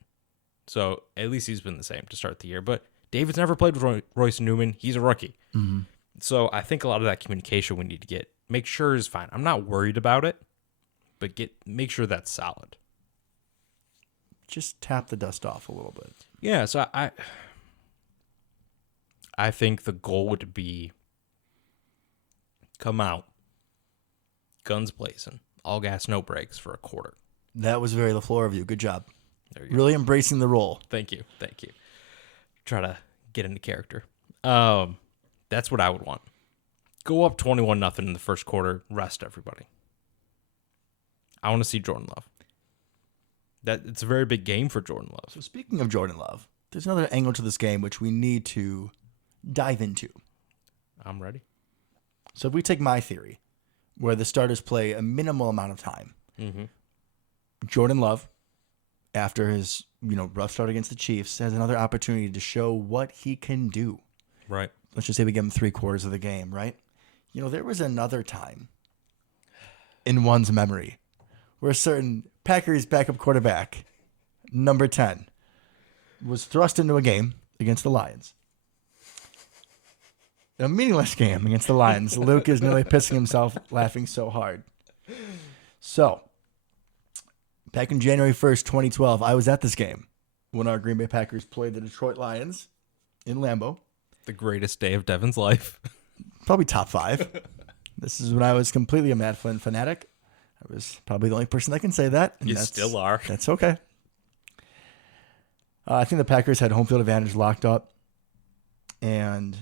So at least he's been the same to start the year. But David's never played with Royce Newman. He's a rookie. Mm-hmm. So I think a lot of that communication we need to make sure is fine. I'm not worried about it, but make sure that's solid. Just tap the dust off a little bit. Yeah, so I think the goal would be come out, guns blazing, all gas, no brakes for a quarter. That was very LaFleur of you. Good job. There you go. Really embracing the role. Thank you. Try to get into character. That's what I would want. Go up 21-0 in the first quarter. Rest everybody. I want to see Jordan Love. It's a very big game for Jordan Love. So speaking of Jordan Love, there's another angle to this game which we need to dive into. I'm ready. So if we take my theory, where the starters play a minimal amount of time, Jordan Love, after his rough start against the Chiefs, has another opportunity to show what he can do. Right. Let's just say we give him 3/4 of the game, right? There was another time in one's memory where a certain Packers backup quarterback Number 10 was thrust into a game against the Lions. A meaningless game against the Lions. Luke is nearly pissing himself laughing so hard. So, back in January 1st, 2012, I was at this game when our Green Bay Packers played the Detroit Lions in Lambeau. The greatest day of Devin's life. Probably top 5. This is when I was completely a Matt Flynn fanatic. I was probably the only person that can say that. And You still are. That's okay. I think the Packers had home field advantage locked up. And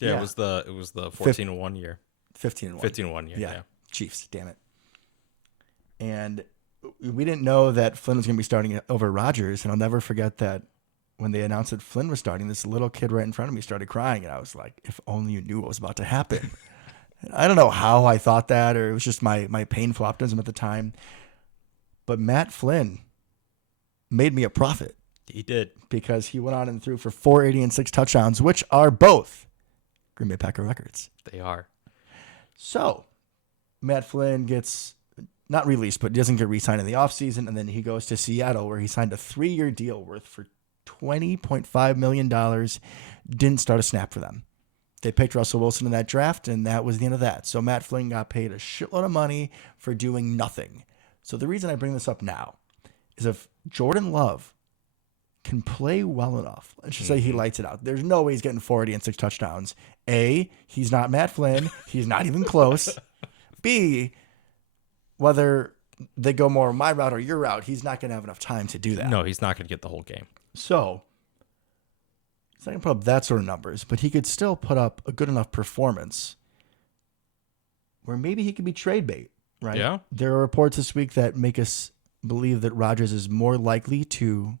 yeah. It was the 14-1 year. 15-1. 15-1 year. Yeah. Chiefs, damn it. And we didn't know that Flynn was going to be starting over Rodgers. And I'll never forget that when they announced that Flynn was starting, this little kid right in front of me started crying. And I was like, if only you knew what was about to happen. I don't know how I thought that, or it was just my painful optimism at the time. But Matt Flynn made me a prophet. He did. Because he went on and threw for 480 and 6 touchdowns, which are both Green Bay Packer records. They are. So, Matt Flynn gets not released, but doesn't get re-signed in the offseason, and then he goes to Seattle where he signed a 3-year deal worth for $20.5 million. Didn't start a snap for them. They picked Russell Wilson in that draft, and that was the end of that. So Matt Flynn got paid a shitload of money for doing nothing. So the reason I bring this up now is if Jordan Love can play well enough, let's just say he lights it out. There's no way he's getting 40 and 6 touchdowns. A, he's not Matt Flynn. He's not even close. B, whether they go more my route or your route, he's not going to have enough time to do that. No, he's not going to get the whole game. So he's not going to put up that sort of numbers, but he could still put up a good enough performance where maybe he could be trade bait, right? Yeah. There are reports this week that make us believe that Rodgers is more likely to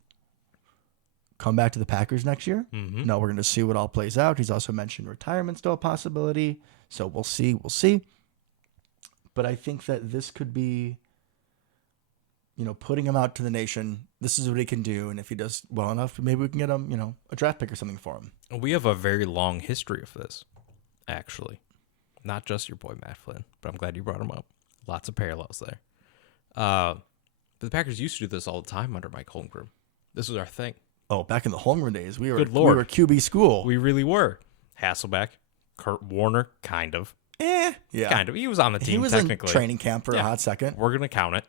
come back to the Packers next year. Mm-hmm. Now we're going to see what all plays out. He's also mentioned retirement still a possibility. So we'll see. We'll see. But I think that this could be, putting him out to the nation. This is what he can do. And if he does well enough, maybe we can get him, a draft pick or something for him. We have a very long history of this, actually. Not just your boy Matt Flynn, but I'm glad you brought him up. Lots of parallels there. But the Packers used to do this all the time under Mike Holmgren. This was our thing. Oh, back in the Holmgren days, we were Good Lord. we were QB school. We really were. Hasselbeck, Kurt Warner, kind of. Yeah. Kind of. He was on the team, he was technically. in training camp for a hot second. We're going to count it.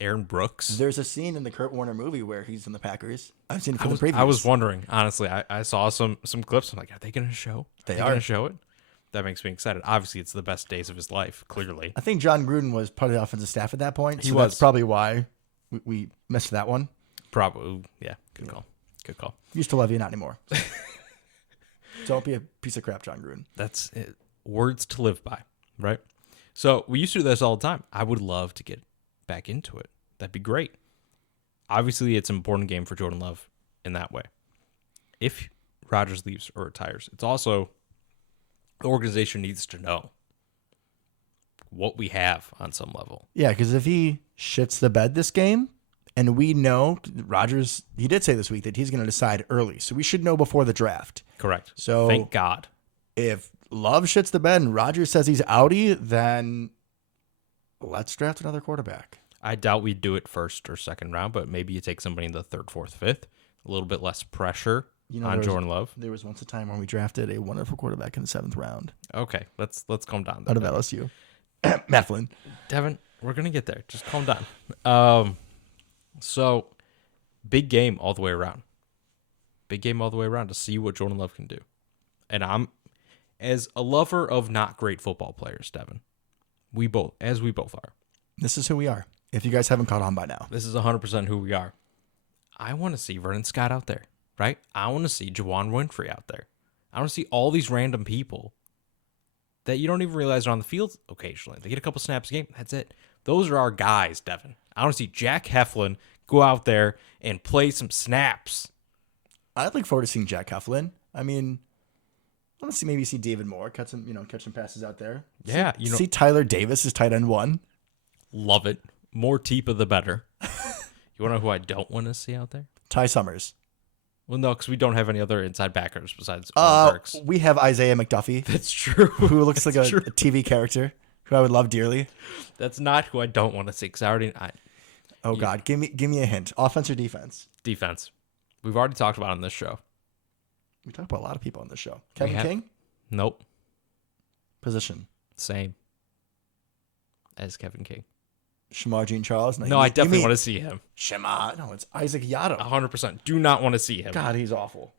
Aaron Brooks. There's a scene in the Kurt Warner movie where he's in the Packers. I've seen it from the previews. I was wondering, honestly. I saw some clips. I'm like, are they going to show? They are going to show it? That makes me excited. Obviously, it's the best days of his life, clearly. I think John Gruden was part of the offensive staff at that point. He was. That's probably why we missed that one. Probably, yeah. Good call. Good call. Used to love you, not anymore. Don't be a piece of crap, John Gruden. That's it. Words to live by, right? So we used to do this all the time. I would love to get back into it. That'd be great. Obviously, it's an important game for Jordan Love in that way. If Rodgers leaves or retires, it's also the organization needs to know what we have on some level. Yeah, because if he shits the bed this game, and we know Rodgers, he did say this week that he's going to decide early. So we should know before the draft. Correct. So thank God. If Love shits the bed and Rodgers says he's outie, then let's draft another quarterback. I doubt we'd do it first or second round, but maybe you take somebody in the third, fourth, fifth. A little bit less pressure on Jordan Love. There was once a time when we drafted a wonderful quarterback in the 7th round. Okay, let's calm down. Out of LSU. Matt Flynn. Devin, we're going to get there. Just calm down. So, big game all the way around. Big game all the way around to see what Jordan Love can do. And I'm, as a lover of not great football players, Devin, we both are. This is who we are. If you guys haven't caught on by now. This is 100% who we are. I want to see Vernon Scott out there, right? I want to see Juwan Winfrey out there. I want to see all these random people that you don't even realize are on the field occasionally. They get a couple snaps a game. That's it. Those are our guys, Devin. I want to see Jack Heflin go out there and play some snaps. I'd look forward to seeing Jack Heflin. I mean, I want to maybe see David Moore catch some passes out there. Yeah, see Tyler Davis as tight end 1. Love it. More Teepa the better. You want to know who I don't want to see out there? Ty Summers. Well, no, because we don't have any other inside backers besides Burks. We have Isaiah McDuffie. That's true. Who looks like a TV character, who I would love dearly. That's not who I don't want to see. Because Oh God, give me a hint. Offense or defense? Defense. We've already talked about it on this show. We talk about a lot of people on this show. Kevin King? Nope. Position? Same as Kevin King. Shamar Jean-Charles? No, I definitely want to see him. Shamar? No, it's Isaac Yato. 100%. Do not want to see him. God, he's awful.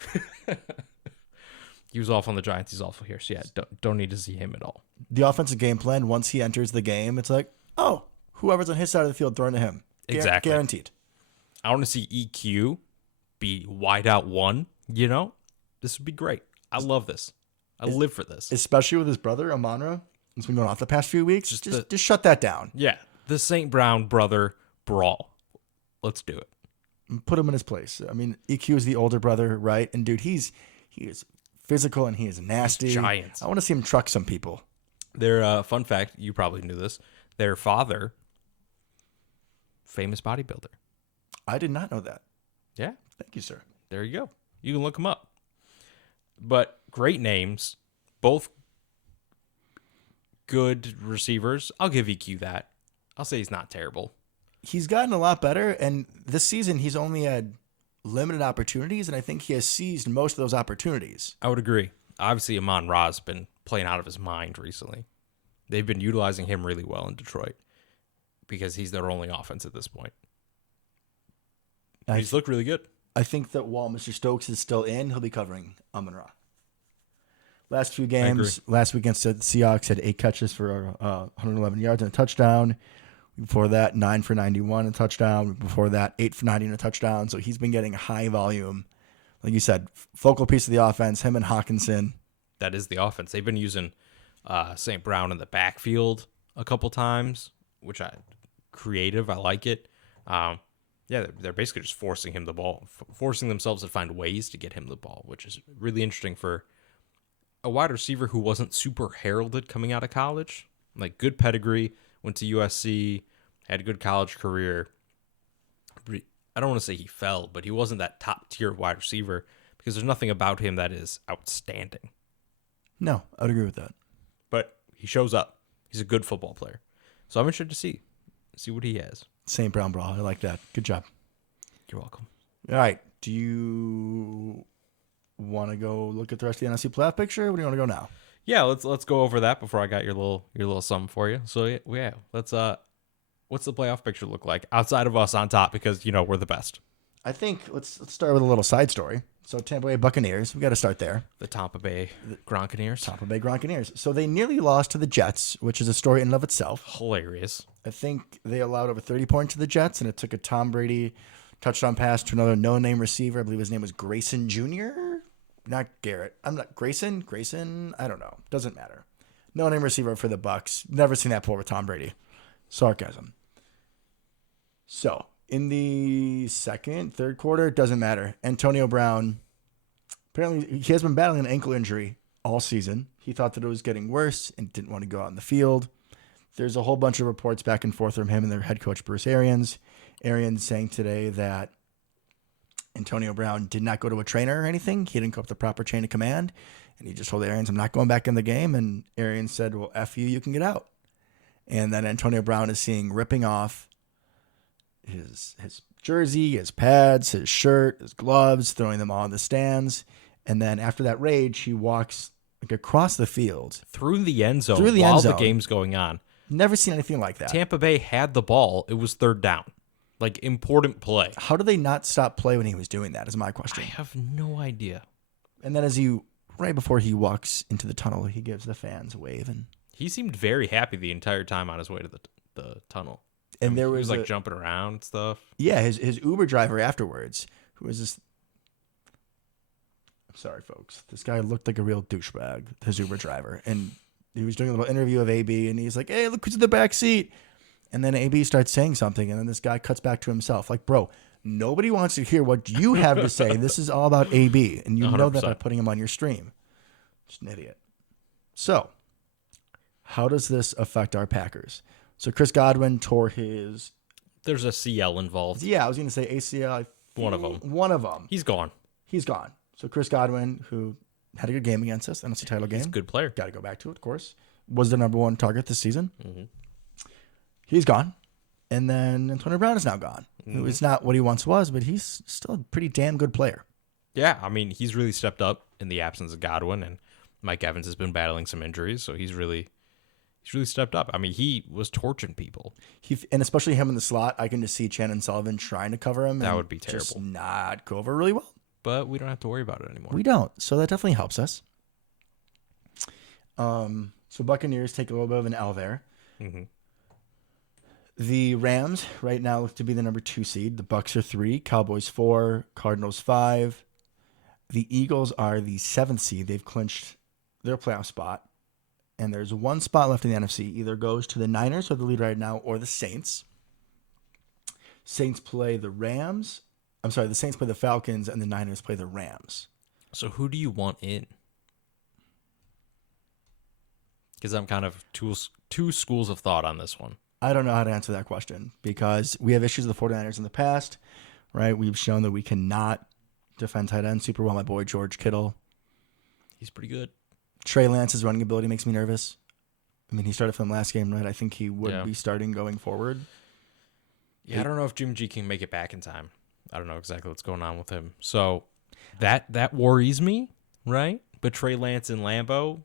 He was awful on the Giants. He's awful here. So, yeah, don't need to see him at all. The offensive game plan, once he enters the game, it's like, oh, whoever's on his side of the field, throwing to him. Exactly. Guaranteed. I want to see EQ be wide out one, you know? This would be great. I love this. I live for this. Especially with his brother, Amon-Ra. It's been going off the past few weeks. Just shut that down. Yeah. The St. Brown brother brawl. Let's do it. Put him in his place. I mean, EQ is the older brother, right? And, dude, he is physical and he is nasty. Giants. I want to see him truck some people. Their fun fact, you probably knew this. Their father, famous bodybuilder. I did not know that. Yeah. Thank you, sir. There you go. You can look them up. But great names, both good receivers. I'll give EQ that. I'll say he's not terrible. He's gotten a lot better, and this season he's only had limited opportunities, and I think he has seized most of those opportunities. I would agree. Obviously, Amon-Ra's been playing out of his mind recently. They've been utilizing him really well in Detroit because he's their only offense at this point. He's looked really good. I think that while Mr. Stokes is still in, he'll be covering Amon-Ra. Last few games, last week against the Seahawks, had 8 catches for 111 yards and a touchdown. Before that, 9 for 91 and a touchdown. Before that, 8 for 90 and a touchdown. So he's been getting high volume. Like you said, focal piece of the offense, him and Hawkinson. That is the offense. They've been using St. Brown in the backfield a couple times, which creative. I like it. Yeah, they're basically just forcing him the ball, forcing themselves to find ways to get him the ball, which is really interesting for a wide receiver who wasn't super heralded coming out of college. Like, good pedigree, went to USC, had a good college career. I don't want to say he fell, but he wasn't that top-tier wide receiver because there's nothing about him that is outstanding. No, I would agree with that. But he shows up. He's a good football player. So I'm interested to see what he has. St. Brown brawl. I like that. Good job. You're welcome. All right. Do you want to go look at the rest of the NFC playoff picture? Where do you want to go now? Yeah, let's go over that before I got your little something for you. So yeah, let's what's the playoff picture look like outside of us on top, because we're the best. I think let's start with a little side story. So Tampa Bay Buccaneers, we got to start there. The Tampa Bay Gronkaneers. Tampa Bay Gronkaneers. So they nearly lost to the Jets, which is a story in and of itself. Hilarious. I think they allowed over 30 points to the Jets, and it took a Tom Brady touchdown pass to another no-name receiver. I believe his name was Grayson Jr. Not Garrett. I'm not Grayson. I don't know. Doesn't matter. No-name receiver for the Bucs. Never seen that before with Tom Brady. Sarcasm. So in the third quarter, it doesn't matter. Antonio Brown, apparently he has been battling an ankle injury all season. He thought that it was getting worse and didn't want to go out in the field. There's a whole bunch of reports back and forth from him and their head coach, Bruce Arians. Arians saying today that Antonio Brown did not go to a trainer or anything. He didn't go up the proper chain of command. And he just told Arians, I'm not going back in the game. And Arians said, well, F you can get out. And then Antonio Brown is ripping off his jersey, his pads, his shirt, his gloves, throwing them all in the stands. And then after that rage, he walks across the field. Through the end zone while the game's going on. Never seen anything like that. Tampa Bay had the ball. It was third down. Like, important play. How did they not stop play when he was doing that is my question. I have no idea. And then right before he walks into the tunnel, he gives the fans a wave. And he seemed very happy the entire time on his way to the tunnel. And he was like jumping around and stuff. Yeah, his Uber driver afterwards, who was this... I'm sorry, folks. This guy looked like a real douchebag, his Uber driver. And he was doing a little interview of AB, and he's like, hey, look who's in the back seat. And then AB starts saying something, and then this guy cuts back to himself. Like, bro, nobody wants to hear what you have to say. This is all about AB, and you 100%. know that by putting him on your stream. Just an idiot. So, how does this affect our Packers? So, Chris Godwin tore his... There's a CL involved. Yeah, I was going to say ACL. One of them. One of them. He's gone. So, Chris Godwin, who had a good game against us, NFC title game. He's a good player. Got to go back to it, of course. Was the number one target this season. Mm-hmm. He's gone. And then Antonio Brown is now gone. Mm-hmm. It's not what he once was, but he's still a pretty damn good player. Yeah, I mean, he's really stepped up in the absence of Godwin, and Mike Evans has been battling some injuries, so he's really stepped up. I mean, he was torching people. And especially him in the slot, I can just see Shannon Sullivan trying to cover him. That would be terrible. Just not go over really well. But we don't have to worry about it anymore. We don't, so that definitely helps us. So Buccaneers take a little bit of an L there. Mm-hmm. The Rams right now look to be the number 2 seed. The Bucs are 3, Cowboys 4, Cardinals 5. The Eagles are the 7th seed. They've clinched their playoff spot. And there's one spot left in the NFC. Either goes to the Niners, who are the lead right now, or the Saints. Saints play the Rams. I'm sorry, the Saints play the Falcons, and the Niners play the Rams. So who do you want in? Because I'm kind of two schools of thought on this one. I don't know how to answer that question because we have issues with the 49ers in the past, right? We've shown that we cannot defend tight end super well. My boy George Kittle. He's pretty good. Trey Lance's running ability makes me nervous. I mean, he started from last game, right? I think he would be starting going forward. Yeah, I don't know if Jimmy G can make it back in time. I don't know exactly what's going on with him. So that worries me, right? But Trey Lance and Lambeau,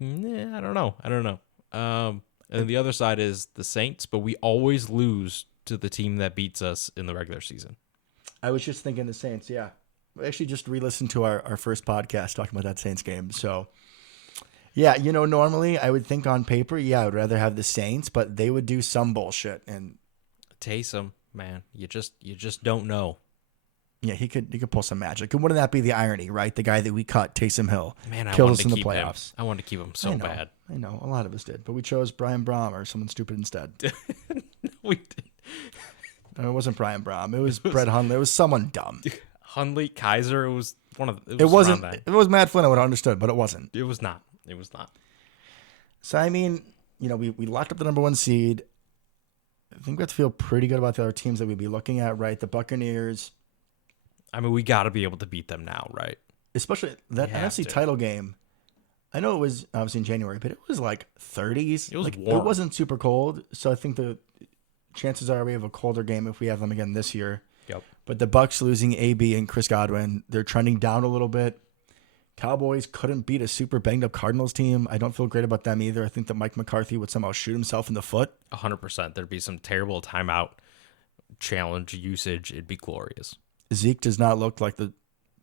I don't know. And the other side is the Saints, but we always lose to the team that beats us in the regular season. I was just thinking the Saints, yeah. I actually just re-listened to our first podcast talking about that Saints game. So, yeah, normally I would think on paper, I would rather have the Saints, but they would do some bullshit. And Taysom, man, you just don't know. Yeah, he could pull some magic. And wouldn't that be the irony, right? The guy that we cut, Taysom Hill, man, killed us in the playoffs. I wanted to keep him so bad. I know, a lot of us did, but we chose Brian Brom or someone stupid instead. We did. No, it wasn't Brian Brom. It was Brett Hundley. It was someone dumb. Hundley, Kaiser. It was one of. It wasn't. If it was Matt Flynn, I would have understood, but it wasn't. It was not. So I mean, we locked up the number 1 seed. I think we have to feel pretty good about the other teams that we'd be looking at, right? The Buccaneers. I mean, we got to be able to beat them now, right? Especially that NFC title game. I know it was obviously in January, but it was like 30s. It was warm. It wasn't super cold, so I think the chances are we have a colder game if we have them again this year. Yep. But the Bucs losing AB and Chris Godwin, they're trending down a little bit. Cowboys couldn't beat a super banged up Cardinals team. I don't feel great about them either. I think that Mike McCarthy would somehow shoot himself in the foot. 100%. There'd be some terrible timeout challenge usage. It'd be glorious. Zeke does not look like the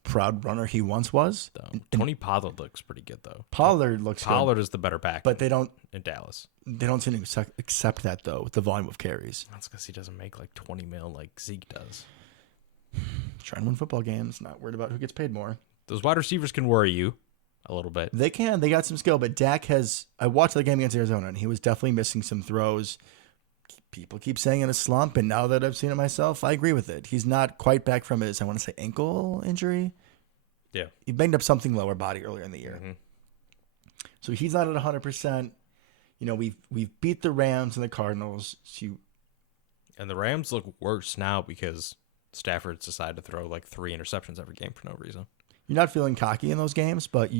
proud runner he once was. Tony Pollard looks pretty good though. Pollard looks Pollard good, is the better back, but they don't in Dallas. They don't seem to accept that though with the volume of carries. That's because he doesn't make like 20 mil like Zeke does. Trying to win football games, not worried about who gets paid more. Those wide receivers can worry you a little bit. They can. They got some skill, but Dak has. I watched the game against Arizona, and he was definitely missing some throws. People keep saying in a slump, and now that I've seen it myself, I agree with it. He's not quite back from his, I want to say, ankle injury. Yeah. He banged up something lower body earlier in the year. Mm-hmm. So he's not at 100%. We've beat the Rams and the Cardinals. And the Rams look worse now because Stafford's decided to throw like 3 interceptions every game for no reason. You're not feeling cocky in those games, but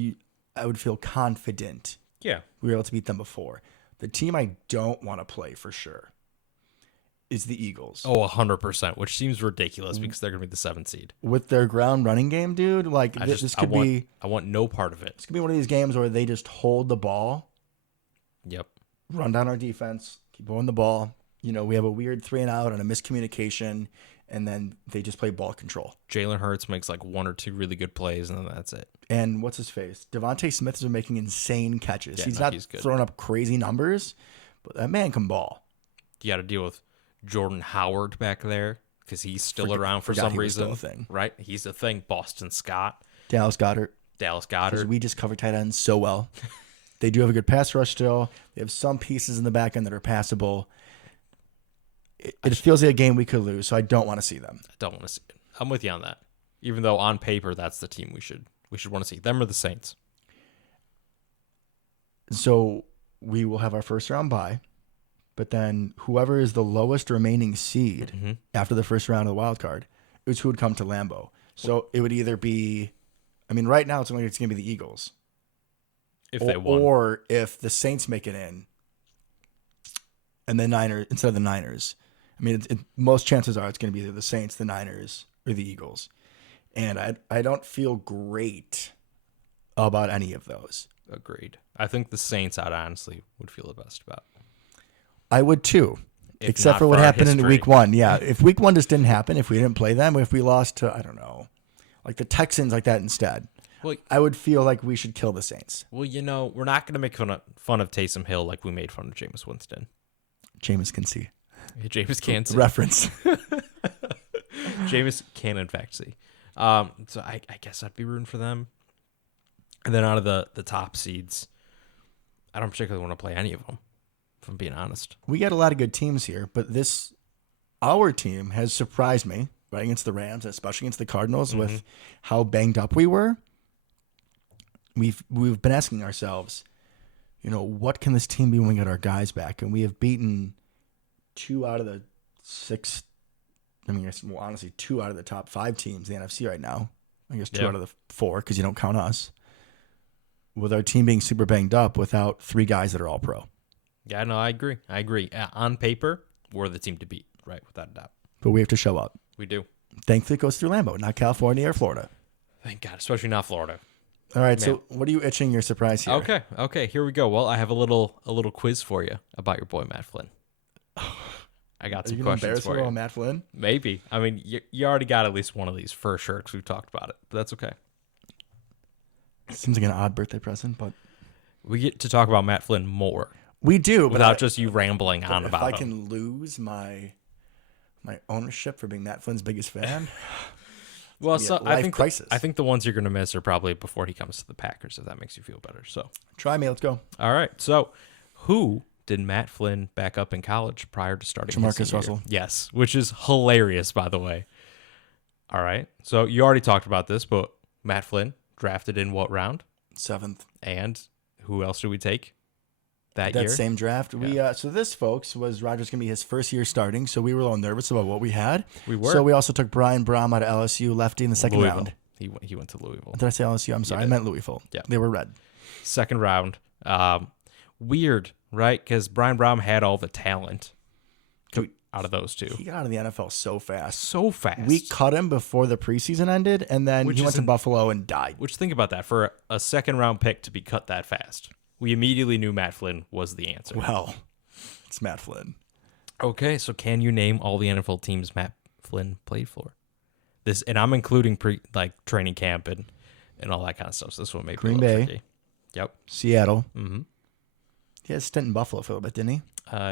I would feel confident. Yeah. We were able to beat them before. The team I don't want to play for sure is the Eagles. Oh, 100%, which seems ridiculous because they're going to be the 7th seed. With their ground running game, dude, like this could be... I want no part of it. This could be one of these games where they just hold the ball. Yep. Run down our defense, keep holding the ball. We have a weird 3-and-out and a miscommunication, and then they just play ball control. Jalen Hurts makes like 1 or 2 really good plays, and then that's it. And what's his face? Devontae Smith is making insane catches. Yeah, he's not he's good. throwing up crazy numbers, but that man can ball. You got to deal with Jordan Howard back there because he's still around for some reason. Right? He's a thing. Boston Scott. Dallas Goedert. Because we just cover tight ends so well. They do have a good pass rush still. They have some pieces in the back end that are passable. It feels like a game we could lose, so I don't want to see them. I don't want to see it. I'm with you on that. Even though on paper that's the team we should want to see. Them or the Saints. So we will have our first round bye, but then whoever is the lowest remaining seed after the first round of the wild card is who would come to Lambeau. So it would either be, right now it's going to be the Eagles. If they won. Or if the Saints make it in, and the Niners instead of the Niners. I mean, most chances are it's going to be either the Saints, the Niners, or the Eagles. And I don't feel great about any of those. Agreed. I think the Saints, I'd honestly would feel the best about. I would too, If except not for what for our happened in history. week 1. Yeah, if week 1 just didn't happen, if we didn't play them, if we lost to, I don't know, like the Texans like that instead, Well, I would feel like we should kill the Saints. well, we're not going to make fun of Taysom Hill like we made fun of Jameis Winston. Jameis can see. Jameis can see. Reference. Jameis can, in fact, see. So I guess I'd be rooting for them. And then out of the top seeds, I don't particularly want to play any of them, if I'm being honest. We got a lot of good teams here, but our team has surprised me, right, against the Rams, especially against the Cardinals, with how banged up we were. We've been asking ourselves, what can this team be when we get our guys back? And we have beaten 2 out of the 6. I mean, honestly, 2 out of the top 5 teams in the NFC right now. I guess 2 out of the 4 because you don't count us. With our team being super banged up without 3 guys that are all pro. Yeah, no, I agree. On paper, we're the team to beat, right, without a doubt. But we have to show up. We do. Thankfully, it goes through Lambeau, not California or Florida. Thank God, especially not Florida. All right, so what are you itching your surprise here? Okay, here we go. Well, I have a little quiz for you about your boy Matt Flynn. I got some questions for you. About Matt Flynn? Maybe. I mean, you already got at least one of these for sure because we've talked about it, but that's okay. Seems like an odd birthday present, but We get to talk about Matt Flynn more we do. without just you rambling on if about I him. can lose my ownership for being Matt Flynn's biggest fan, Well, be a so I life think crisis. I think the ones you're going to miss are probably before he comes to the Packers, if that makes you feel better. So, try me. Let's go. all right. So, who did Matt Flynn back up in college prior to starting his Jamarcus senior Russell. year? Yes, which is hilarious, by the way. All right. So, you already talked about this, but Matt Flynn drafted in what round? 7th. And who else did we take that That year? same draft. Yeah. So this, folks, was Rodgers going to be his first year starting, so we were a little nervous about what we had. We were. So we also took Brian Brom out of LSU, lefty in the second Louisville. round. He went to Louisville. Did I say LSU? I'm sorry. I did. meant Louisville. Yeah. They were red. Second round. Weird, right? Because Brian Brom had all the talent Dude, out of those two. he got out of the NFL so fast. So fast. We cut him before the preseason ended, and then Which he went to isn't- Buffalo and died. Which, think about that. For a second round pick to be cut that fast, we immediately knew Matt Flynn was the answer. Well, it's Matt Flynn. Okay, so can you name all the NFL teams Matt Flynn played for? And I'm including training camp and all that kind of stuff. So this one may be Green a little Bay. tricky. Yep. Seattle. Mm-hmm. He had a stint in Buffalo for a little bit, didn't he?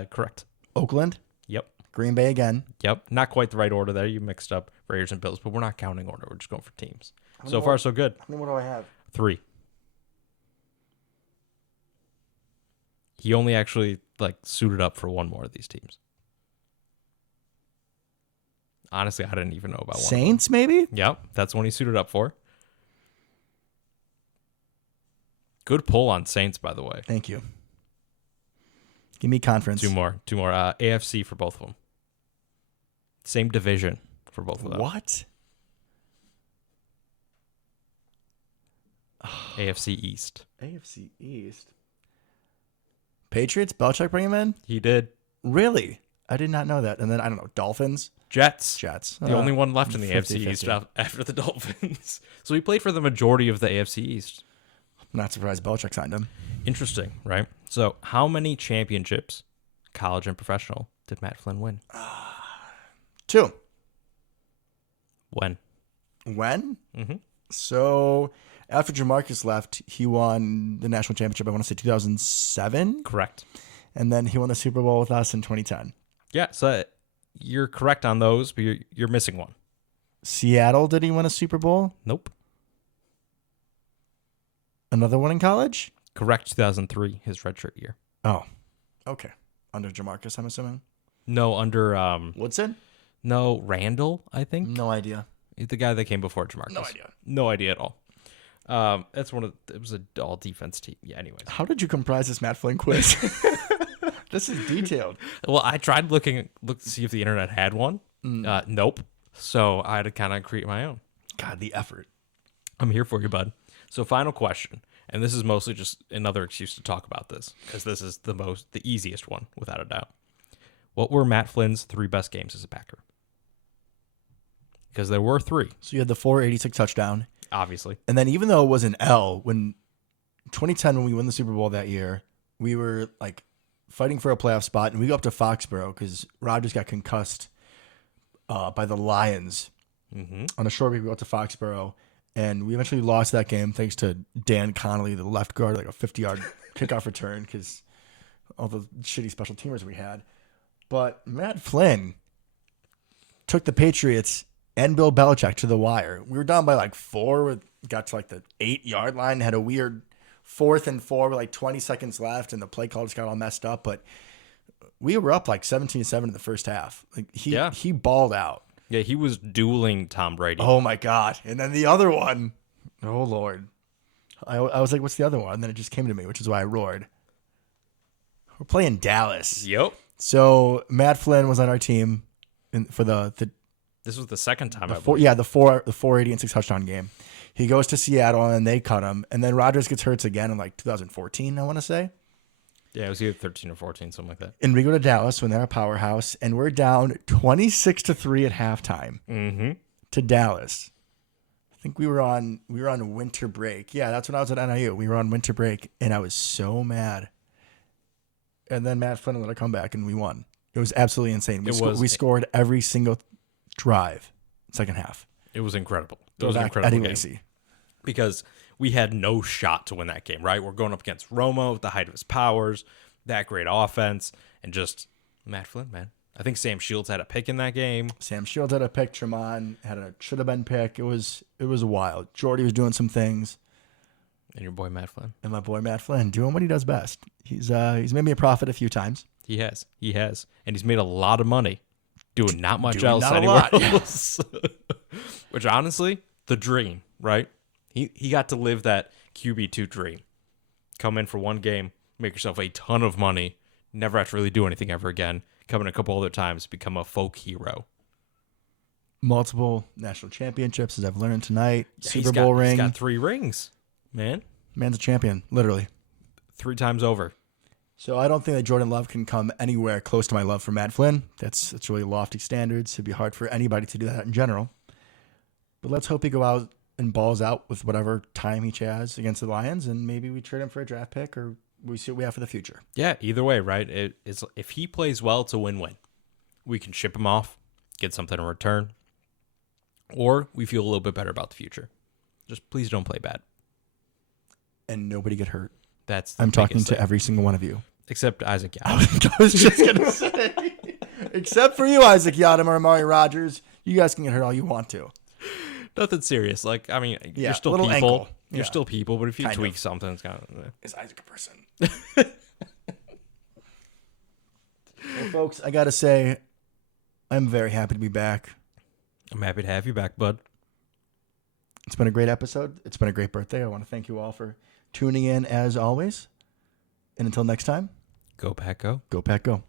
Correct. Oakland. Yep. Green Bay again. Yep. Not quite the right order there. You mixed up Raiders and Bills, but we're not counting order. We're just going for teams. So far, so good. How many more do I have? 3. He only actually suited up for one more of these teams. Honestly, I didn't even know about one. Saints, maybe? Yep, that's one he suited up for. Good pull on Saints, by the way. Thank you. Give me conference. Two more. AFC for both of them. Same division for both of them. What? AFC East. AFC East. Patriots? Belichick bring him in? He did. Really? I did not know that. And then, I don't know, Dolphins? Jets. Jets. The only one left in the 50, AFC East 50. after the Dolphins. So he played for the majority of the AFC East. I'm not surprised Belichick signed him. Interesting, right? So how many championships, college and professional, did Matt Flynn win? 2. When? When? Mm-hmm. So, after Jamarcus left, he won the national championship, I want to say 2007. Correct. And then he won the Super Bowl with us in 2010. Yeah, so you're correct on those, but you're missing one. Seattle, did he win a Super Bowl? Nope. Another one in college? Correct, 2003, his redshirt year. Oh, okay. Under Jamarcus, I'm assuming. No, under Woodson? no, Randall, I think. No idea. The guy that came before Jamarcus. No idea. No idea at all. It was an all defense team. Yeah, anyways. How did you comprise this Matt Flynn quiz? This is detailed. Well, I tried look to see if the internet had one. Nope. So I had to kind of create my own. God, the effort. I'm here for you, bud. So final question, and this is mostly just another excuse to talk about this because this is the easiest one without a doubt. What were Matt Flynn's 3 best games as a Packer? Because there were 3. So you had the 486 touchdown. Obviously. And then even though it was an L, when 2010, when we won the Super Bowl that year, we were like fighting for a playoff spot, and we go up to Foxborough because Rodgers got concussed by the Lions. On a short week, we go up to Foxborough, and we eventually lost that game thanks to Dan Connolly, the left guard, like a 50-yard kickoff return because all the shitty special teamers we had. But Matt Flynn took the Patriots and Bill Belichick to the wire. We were down by like 4, got to like the 8-yard line, had a weird 4th and 4 with like 20 seconds left, and the play call just got all messed up. But we were up like 17-7 in the first half. Like he balled out. Yeah, he was dueling Tom Brady. Oh my God. And then the other one, oh Lord. I was like, what's the other one? And then it just came to me, which is why I roared. We're playing Dallas. Yep. So Matt Flynn was on our team for the This was the second time. the 486 touchdown game. He goes to Seattle and they cut him. And then Rodgers gets hurt again in like 2014, I want to say. Yeah, it was either 13 or 14, something like that. And we go to Dallas when they're a powerhouse, and we're down 26-3 at halftime to Dallas. I think we were on winter break. Yeah, that's when I was at NIU. We were on winter break, and I was so mad. And then Matt Flynn let it come back, and we won. It was absolutely insane. We scored every single drive, second half. It was incredible. It was an incredible game. Because we had no shot to win that game, right? We're going up against Romo at the height of his powers, that great offense, and just Matt Flynn, man. I think Sam Shields had a pick in that game. Sam Shields had a pick. Tremont had a should have been pick. It was wild. Jordy was doing some things. And your boy Matt Flynn. And my boy Matt Flynn doing what he does best. He's made me a profit a few times. He has. And he's made a lot of money doing not much else not anywhere a lot, else. Which honestly, the dream, right? He got to live that QB2 dream. Come in for one game, make yourself a ton of money, never have to really do anything ever again. Come in a couple other times, become a folk hero. Multiple national championships, as I've learned tonight. Yeah, Super Bowl ring. He's got 3 rings, man. Man's a champion, literally. 3 times over. So I don't think that Jordan Love can come anywhere close to my love for Matt Flynn. That's really lofty standards. It'd be hard for anybody to do that in general. But let's hope he go out and balls out with whatever time he has against the Lions, and maybe we trade him for a draft pick, or we see what we have for the future. Yeah, either way, right? It's if he plays well, it's a win-win. We can ship him off, get something in return, or we feel a little bit better about the future. Just please don't play bad. And nobody get hurt. I'm talking to every single one of you. Except Isaac I was just going to say. Except for you, Isaac Yadam or Amari Rodgers. You guys can get hurt all you want to. Nothing serious. Like, I mean, you're still little people. ankle. You're still people, but if you Kind tweak of. something, it's kind of... Is Isaac a person? Well, folks, I got to say, I'm very happy to be back. I'm happy to have you back, bud. It's been a great episode. It's been a great birthday. I want to thank you all for tuning in as always. And until next time, Go Pack Go. go Pack Go.